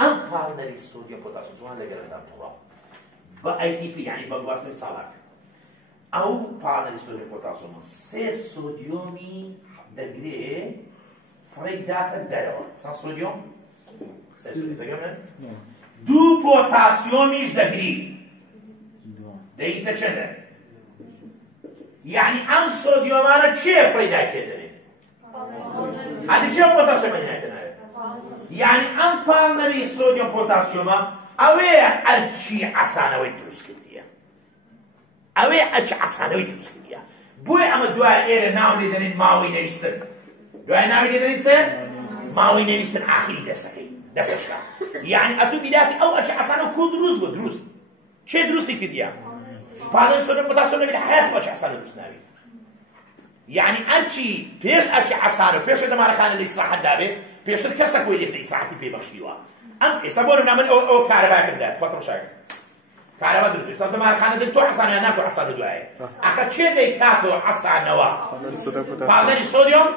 ئەم پاڵنەری سۆدیۆم پۆتاسیۆم جوان لەگەڵدان تووڕە. بە ئایتیپی یعنی بە گواستنەوەی چالاک. ئەو پاڵنەری سۆدیۆم پۆتاسیۆمە سێ سۆدیۆمی دەگرێ فڕێک داتە دەرەوە. چەند سۆدیۆم؟ سێ سۆدیۆم دەگەمێن؟ دوو پۆتاسیۆمیش دەگری. دەیتە چەندە؟ یعنی ئەم سۆدیۆمانە چێ فڕێدای تێدەنێت؟ ئەدی چێ پۆتاسیۆمە نهایەتە ناوێت؟ یعنی ئەم پاڵنەری سۆدیۆم پۆتاسیۆمە ئەوەیە ئەرچی عەسانەوەی دروست کردیە. ئەوەیە ئەرچی عەسانەوەی دروست کردیە. بۆی ئەمە دوای ئێرە ناو لێ دەنێن ماوەی نەویستن. دوای ناوی لێ دەنێن چێ؟ ماوەی نەویستن ئاخری دەسەکەی دەسەشکا. یعنی ئەتوو بیلاتی ئەو ئەرچی عەسانە کۆ دروست بوو. دروست چێ دروستی کردیە؟ پاڵنەری سۆدیۆم پۆتاسیۆم نەبێت حەیات خۆ ئەرچی عەسانە دروست ناوێت. یعنی ئەرچی پێش ئەرچی عەسانە و پێش دەمارەخانە لە ئیسلاحەت دابێت پێشتر کەس نەکۆی لێ ئیسلاحەتی پێبەخشیوە. ئەم ئێستا بۆ نامن ئەو کارەباکەم دات خۆتەوە شاکر. کارەبا دروست ئێستا دەمارەخانە دێت تۆ عەسانە ناکۆ عەسانە دوایە. ئەخە چێ دەیکاتەوە عەسانەوە؟ پاڵنەری سۆدیۆم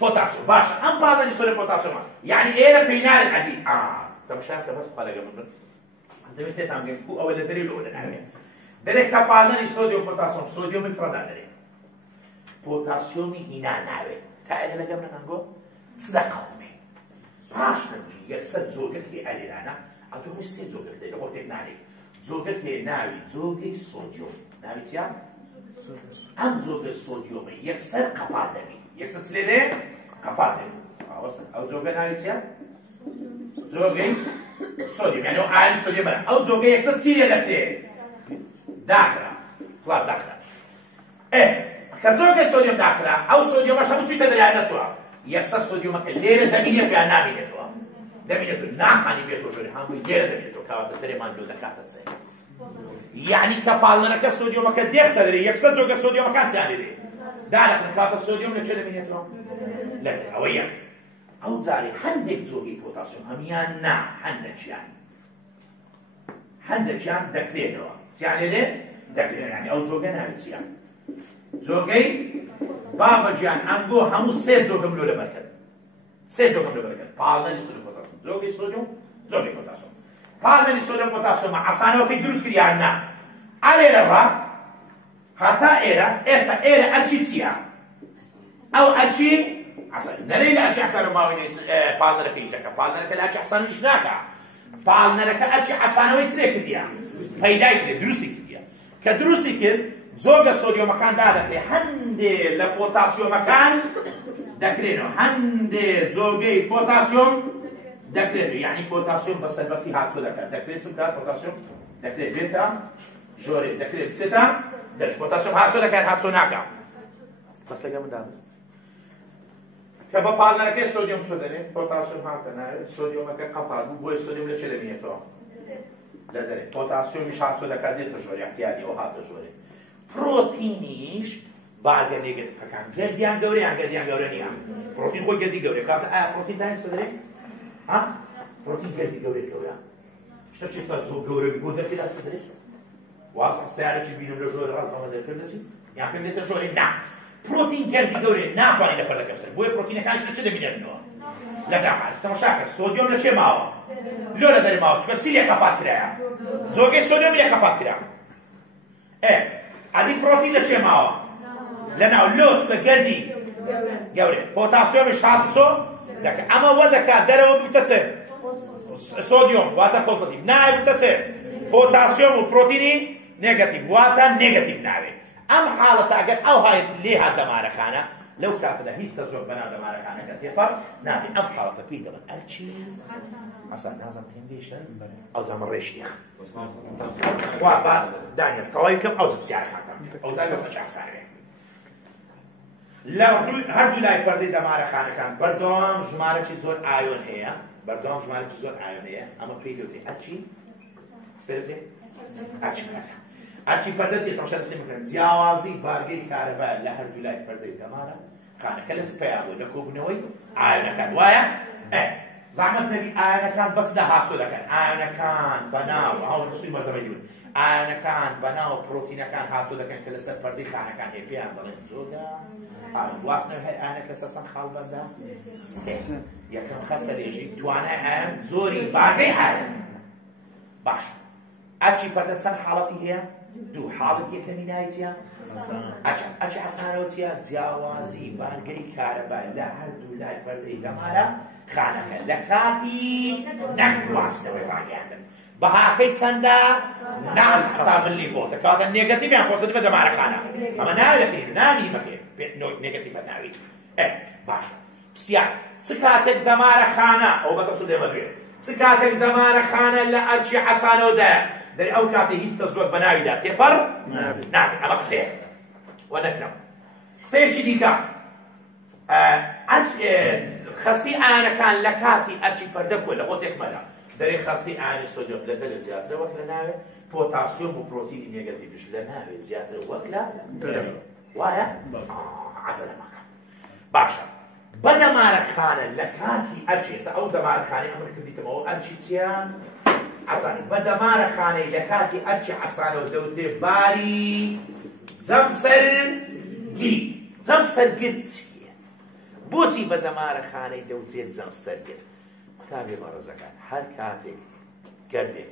پۆتاسیۆم. باشە ئەم پاڵنەری سۆدیۆم پۆتاسیۆمە یعنی ئێرە پێی نارێت ئەدی تەماشاکە بەس پەلەگە من دەبێت تێتان بگەین کو ئەوە لە دەرێ لەوە لەناوێ. دەرێت کە پاڵنەری سۆدیۆم پۆتاسیۆم سۆدیۆمی فڕەدا دەرێت. پۆتاسیۆمی هینا ناوێت. تا ئێرە لەگەم نەنگۆ سدا قەومێ. پاش هەنجی یەکسەر جۆگەک هەیە ئەلێرانە ئەتۆمی سێ جۆگەک دەیە لەخۆ تێک نارێت. جۆگەک هەیە ناوی جۆگەی سۆدیۆم. ناوی چییە؟ ئەم جۆگە سۆدیۆمە یەکسەر قەپات دەبێت. یەکسەر چ لێ دێ؟ قەپات دەبێت. ئەو جۆگە ناوی چییە؟ جۆگەی سۆدیۆم. یعنی ئەو ئالی سۆدیۆمە. ئەو جۆگە یەکسەر چی لێ دەکرێت؟ داخرا. خڵاب داخرا. کە جۆگەی سۆدیۆم داخرا ئەو سۆدیۆمەش هەموو چوویتە دەریان نەچووە. یەکسەر سۆدیۆمەکە لێرە دەبینێت یان نابینێتەوە؟ دەبینێت. ناقانی بێتەوە ژۆری هەمووی لێرە دەبینێتەوە. کەواتە دەرێمان لۆ دەکاتە چێ. یعنی کە پاڵنەرەکە سۆدیۆمەکە دێختە دەرێ یەکسەر جۆگە سۆدیۆمەکان چیان لێ دێ؟ دانەکەن. کەواتە سۆدیۆم لەکوێ دەبینێتەوە؟ لەدەر. ئەوە یەک. ئەو جارێ هەندێک جۆگەی پۆتاسیۆم هەمیان نا هەندێکیان دەکرێنەوە. چیان لێ دێ؟ دەکرێن. یعنی ئەو جۆگە ناوی چییە؟ جۆگەی بابەجیان ئەمگۆ هەموو سێ جۆگەم لۆ لەبەرکرد. سێ جۆگەم لەبەرکرد. پاڵنەری سۆدیۆم پۆتاسیۆم جۆگەی سۆدیۆم جۆگەی پۆتاسیۆم. پاڵنەری سۆدیۆم پۆتاسیۆمە عەسانەوە پێی دروست کردیان نا. ئالێرەوە هەتا ئێرە ئێستا ئێرە ئەرچی چییە؟ ئەو ئەرچی عەسانە. نەرەی لە ئەرچی عەسانە ماوەی پاڵنەرەکە ئیشەکە. پاڵنەرەکە لە ئەرچی عەسانە ئیش ناکە. پاڵنەرەکە ئەرچی عەسانەوەی چێ کردیە؟ پەیدای کردێ دروستی کردیە. کە دروستی کرد جۆگە سۆدیۆمەکان دادەخرێ. هەندێ لە پۆتاسیۆمەکان دەکرێنەوە. هەندێ جۆگەی پۆتاسیۆم دەکرێنەوە. یعنی پۆتاسیۆم بە سەربەستی هاتچۆ دەکات. دەکرێت چ بکات پۆتاسیۆم؟ دەکرێت بێتە ژۆرێ. دەکرێت بچێتە دەرچ. پۆتاسیۆم هاتچۆ دەکات هاتچۆ ناکات. بەس لەگەڵ مندا کە بە پاڵنەرەکەی سۆدیۆم چۆ دەرێت پۆتاسیۆم هاتە ناوێت سۆدیۆمەکە قەپات بوو بۆیە سۆدیۆم لە چێ دەبینێتەوە لە دەرێت پۆتاسیۆمیش هات چۆ دەکات دێتە ژۆرە احتیاجی ئەو هاتە ژۆرێ پرۆتینیش باگە نێگەتیڤەکان گەردیان گەورەیان گەردیان گەورە نییە پرۆتین خۆی گەردی گەورەیە کاتە ئایا پرۆتین دایم چ دەرێت پرۆتین گەردی گەورەی گەورە شتە چێستا زۆر گەورەی بۆ دەرکێدات چ دەرێت واز سیارێکی بینم لە ژۆرە ڕەڵقەمە دەرکرد دەچین یان پێم دێتە ژۆرێ نا پرۆتین گەردی گەورەی ناتوانێت لە پەردەکە بسەر بۆیە پرۆتینەکانش لە چ دەبینێتەوە لە گرامار تەماشاکە سۆدیۆم لە چێ ماوە لۆ لە دەرێ ماوە چکە چی لێ قەپات کرایە جۆگەی سۆدیۆم لێ قەپات کرا ئەدی پرۆتین لە چێ ماوە لەناو لۆ چکە گەردی گەورێ پۆتاسیۆمیش هات چۆ دەکە ئەمە وە دەکات دەرەوە بتە چێ سۆدیۆم واتە پۆزیتیڤ ناوێ بتە چێ پۆتاسیۆم و پرۆتینی نێگەتیڤ واتە نێگەتیڤ ناوێ ئەم حاڵەتە ئەگەر ئەو های لێ هات دەمارەخانە لەو کاتەدا هیچ تەزۆر بەناو دەمارەخانەکە تێپەڕ نابێت ئەم حاڵەتە پێی دەڵێن ئەرچی ئەسان نازان تێم بێشتن ئەو زەمە ڕێشتیە وا با دانیێت تەواوی بکەم ئەو زەپسیارە خاتەم ئەو زای بەستە چاسارێ لە هەردوو لای پەردەی دەمارەخانەکان بەردەوام ژمارەی زۆر ئایۆن هەیە بەردەوام ژمارەی زۆر ئایۆن هەیە ئەمە پێی دەوتێ ئەرچی سپێرێ ئەرچی پەردە ئەرچی پەردە چێت تەماشا دەستێ بکەن جیاوازی بارگەی کارەبا لە هەردوو لای پەردەی دەمارە خانەکە لە چپەیە بوو لە کۆبوونەوەی ئایۆنەکان وایە زەحمەت نەبی ئایۆنەکان بەچدا هاتوۆ دەکەن ئایۆنەکان بەناو هەوڵ بەسووی مەزەبەی بن ئایۆنەکان بەناو پرۆتینەکان هاتوۆ دەکەن کە لەسەر پەردەی خانەکان هەیە پێیان دەڵێن جۆگا واستنەوە هەر ئایۆنەکە سەسەن خاڵ بەندا سێ یەکەم خەستە لێژی توانای ئایۆن زۆری بارگەی ئایۆن باشە ئەرچی پەردە چەند حاڵەتی هەیە دوو حاڵەت یەکەمی ناوی چییە ئەرچی حەسانەوە چییە جیاوازی بارگەی کارەبا لە هەردوو لای پەردەی دەمارە خانەکە لە کاتی نەخواستنەوەی ڕاگەاندن بەهاکەی چەندە ناز هەتا ملی فۆتە کاتە نێگەتیڤیان پۆزیتیڤە دەمارەخانە ئەمە ناوێتی نانی بەکێ نێگەتیڤە ناوی باشە پرسیار چ کاتێک دەمارەخانە ئەو بەتەفسیڵ دێمە دوێ چ کاتێک دەمارەخانە لە ئەرچی حەسانەوەدایە دەری ئەو کاتێ هیچ تەزۆر بەناویدا تێپەڕ نابێت ئەمە قسەیە وە نەکرم قسەیەکی دیکە خەستی ئایۆنەکان لە کاتی ئەرچی پەردە کۆ لە خۆ تێکمەلا دەری خەستی ئایۆنی سۆدیۆم لە دەرێ زیاترە وەک لە ناوێ پۆتاسیۆم و پرۆتینی نێگەتیڤش لە ناوێ زیاترە وەک لە دەرێ وایە عەجەلەمەکە باشە بە دەمارەخانە لە کاتی ئەرچی ئێستا ئەو دەمارەخانەی ئەمر کردیتەوە ئەرچی چییە عەسانی بە دەمارەخانەی لە کاتی ئەرچی عەسانەوە دەوترێ باری جەمسەرگیری جەمسەرگر چییە بۆچی بە دەمارەخانەی دەوترێت جەمسەرگر قوتابی بەڕێزەکان هەر کاتێک گەردێک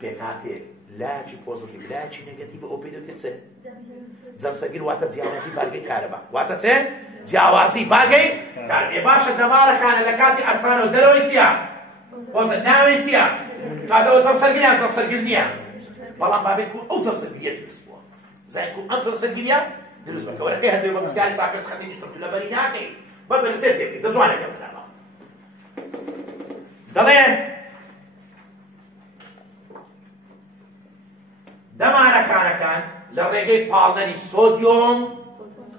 پێکاتێک لایەکی پۆزیتیڤ لایەکی نێگەتیڤ ئەو پێی دەوترێت چێ جەمسەرگر واتە جیاوازی بارگەی کارەبا واتە چێ جیاوازی بارگەی کارێ باشە دەمارەخانە لە کاتی ئەرچانەوە دەرەوەی چییە ناوێ چییە کاتەوە جەمسەرگریان جەمسەرگر نییە بەڵام بابێت کو ئەو جەمسەرگریە دروست بووە زانین کو ئەم جەمسەرگریە دروست بووە کەوەرەکەی هەردووی بە پرسیاری ساکەس خەتی نیستم تو لەبەری ناکەی بەس دەنووسێت تێبێت دەزوانێت بکرامەوە دەڵێن دەمارەخانەکان لە ڕێگەی پاڵنەری سۆدیۆم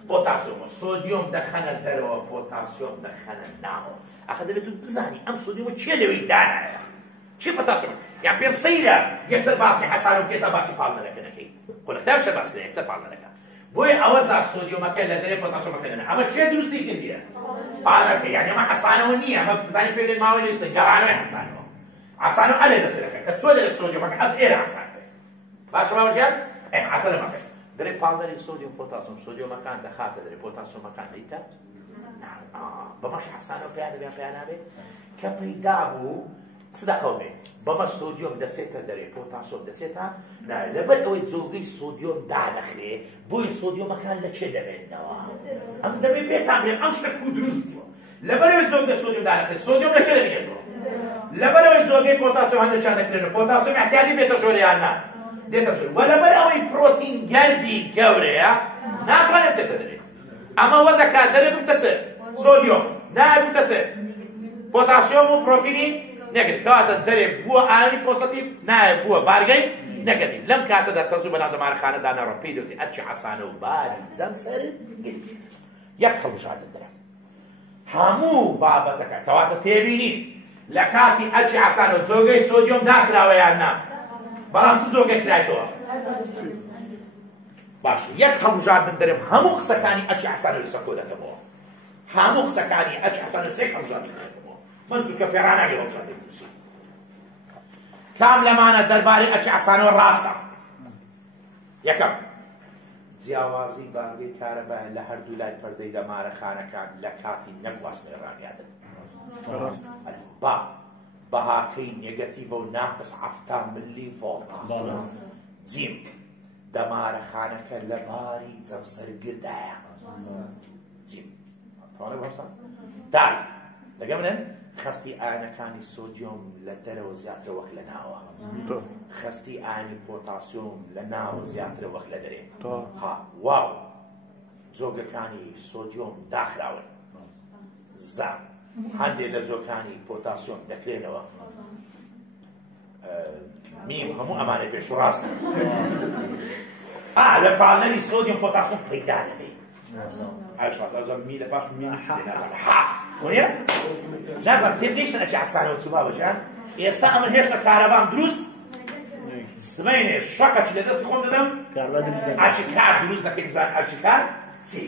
پۆتاسیۆم سۆدیۆم دەخەنە دەرەوە پۆتاسیۆم دەخەنە ناوە ئەخە دەبێت بزانی ئەم سۆدیۆمە چێ لەوەی دانایە چی پۆتاسیۆم یان پێم سەیرە یەکسەر باسی حەسانە و پێتا باسی پاڵنەرەکە نەکەی خۆ لە کتابشە باس کرێ یەکسەر پاڵنەرەکە بۆیە ئەوە زار سۆدیۆمەکە لە دەرێ پۆتاسیۆمەکە لەنە ئەمە چێ دروستی کردیە پاڵنەرەکە یعنی ئەمە حەسانەوە نییە ئەمە بزانی پێ ماوەی نووسە گەڕانەوەی حەسانەوە حەسانەوە ئەلێ دەفێرەکە کە چۆ دەرێ سۆدیۆمەکە ئەس ئێرە حەسانەکە باشە باوەڕێیان عەجەلەمەکە دەرێ پاڵنەری سۆدیۆم پۆتاسیۆم سۆدیۆمەکان دەخاتە دەرێ پۆتاسیۆمەکان دەیتە بەمەش حەسانەوە پێیان دەبێت پێیان نابێت کە پەیدا بوو چ دەخەوێ بەمە سۆدیۆم دەچێتە دەرێ پۆتاسیۆم دەچێتە لەبەر ئەوەی جۆگەی سۆدیۆم دانەخرێ بۆی سۆدیۆمەکان لە چێ دەبێتنەوە ئەم دەبێت پێتان بڵێم ئەم شتە کو دروست بووە لەبەرەوەی جۆگە سۆدیۆم دانەخرێ سۆدیۆم لە چێ دەبێتەوە لەبەرەوەی جۆگەی پۆتاسیۆم هەندێکیان دەکرێنەوە پۆتاسیۆم احتیاجی بێتە ژۆرەیان نا دێتە ژۆر وە لەبەر ئەوەی پرۆتین گەردی گەورەیە ناتوانێت چێتە دەرێت ئەمە وە دەکات دەرێت بتە چێ سۆدیۆم نایە بتە چێ پۆتاسیۆم و پرۆتینی نەگەتیڤ کاتە دەرێ بووە ئایۆنی پۆزیتیڤ نایە بووە بارگەی نەگەتیڤ لەم کاتەدا تەزوو بەناو دەمارەخانەدا نەڕۆ پێی دەوتێ ئەرچی عەسانە و باری جەمسەرگیری یەک هەڵبژاردن دەرە هەموو بابەتەکە کەواتە تێبینین لە کاتی ئەچی عەسانەوە جۆگەی سۆدیۆم داخراوە یان نا بەڵام چ جۆگەی کرایەوە باش یەک هەڵبژاردن دەرێم هەموو قسەکانی ئەچی عەسانەوە لەسەر کۆ دەکەمەوە هەموو قسەکانی ئەچی عەسانەوە سێک هەڵبژاردن دەکەمەوە من زووکە پێڕاناگەی هەڵبژاردن دووسی کام لەمانە دەربارەی ئەچی عەسانەوە ڕاستە یەکەم جیاوازی بارگەی کارەبایە لە هەردوو لای پەردەی دەمارەخانەکان لە کاتی نەگواستنەوەی ڕاگەیاندن بەهاکەی نێگەتیڤە و ناقص 70 ملی ڤۆڵت جیم دەمارەخانەکە لە باری جەمسەرگردایە جیم تەواوی بەمسا دای دەگە منن خستی ئایەنەکانی سۆدیۆم لە دەرەوە زیاترە وەک لە ناوە خستی ئایەنی پۆتاسیۆم لە ناوە زیاترە وەک لە دەرێ ها واو جۆگەکانی سۆدیۆم داخراون زان هەندێک لە جۆگەکانی پۆتاسیۆم دەکرێنەوە میم هەموو ئەمانەی پێش و ڕاستن لە پاڵنەری سۆدیۆم پۆتاسیۆم پەیدا دەبێت می لە پاش می وەنیە نازانم تێم گەیشتن ئەچی عەسانەوە چوو بابەجان ئێستا ئەمن هێشتا کارەبام دروست سبەینێ شەقەچی لە دەستی خۆم دەدەم ئەچی کار دروست دەکەین زان ئەچی کار چی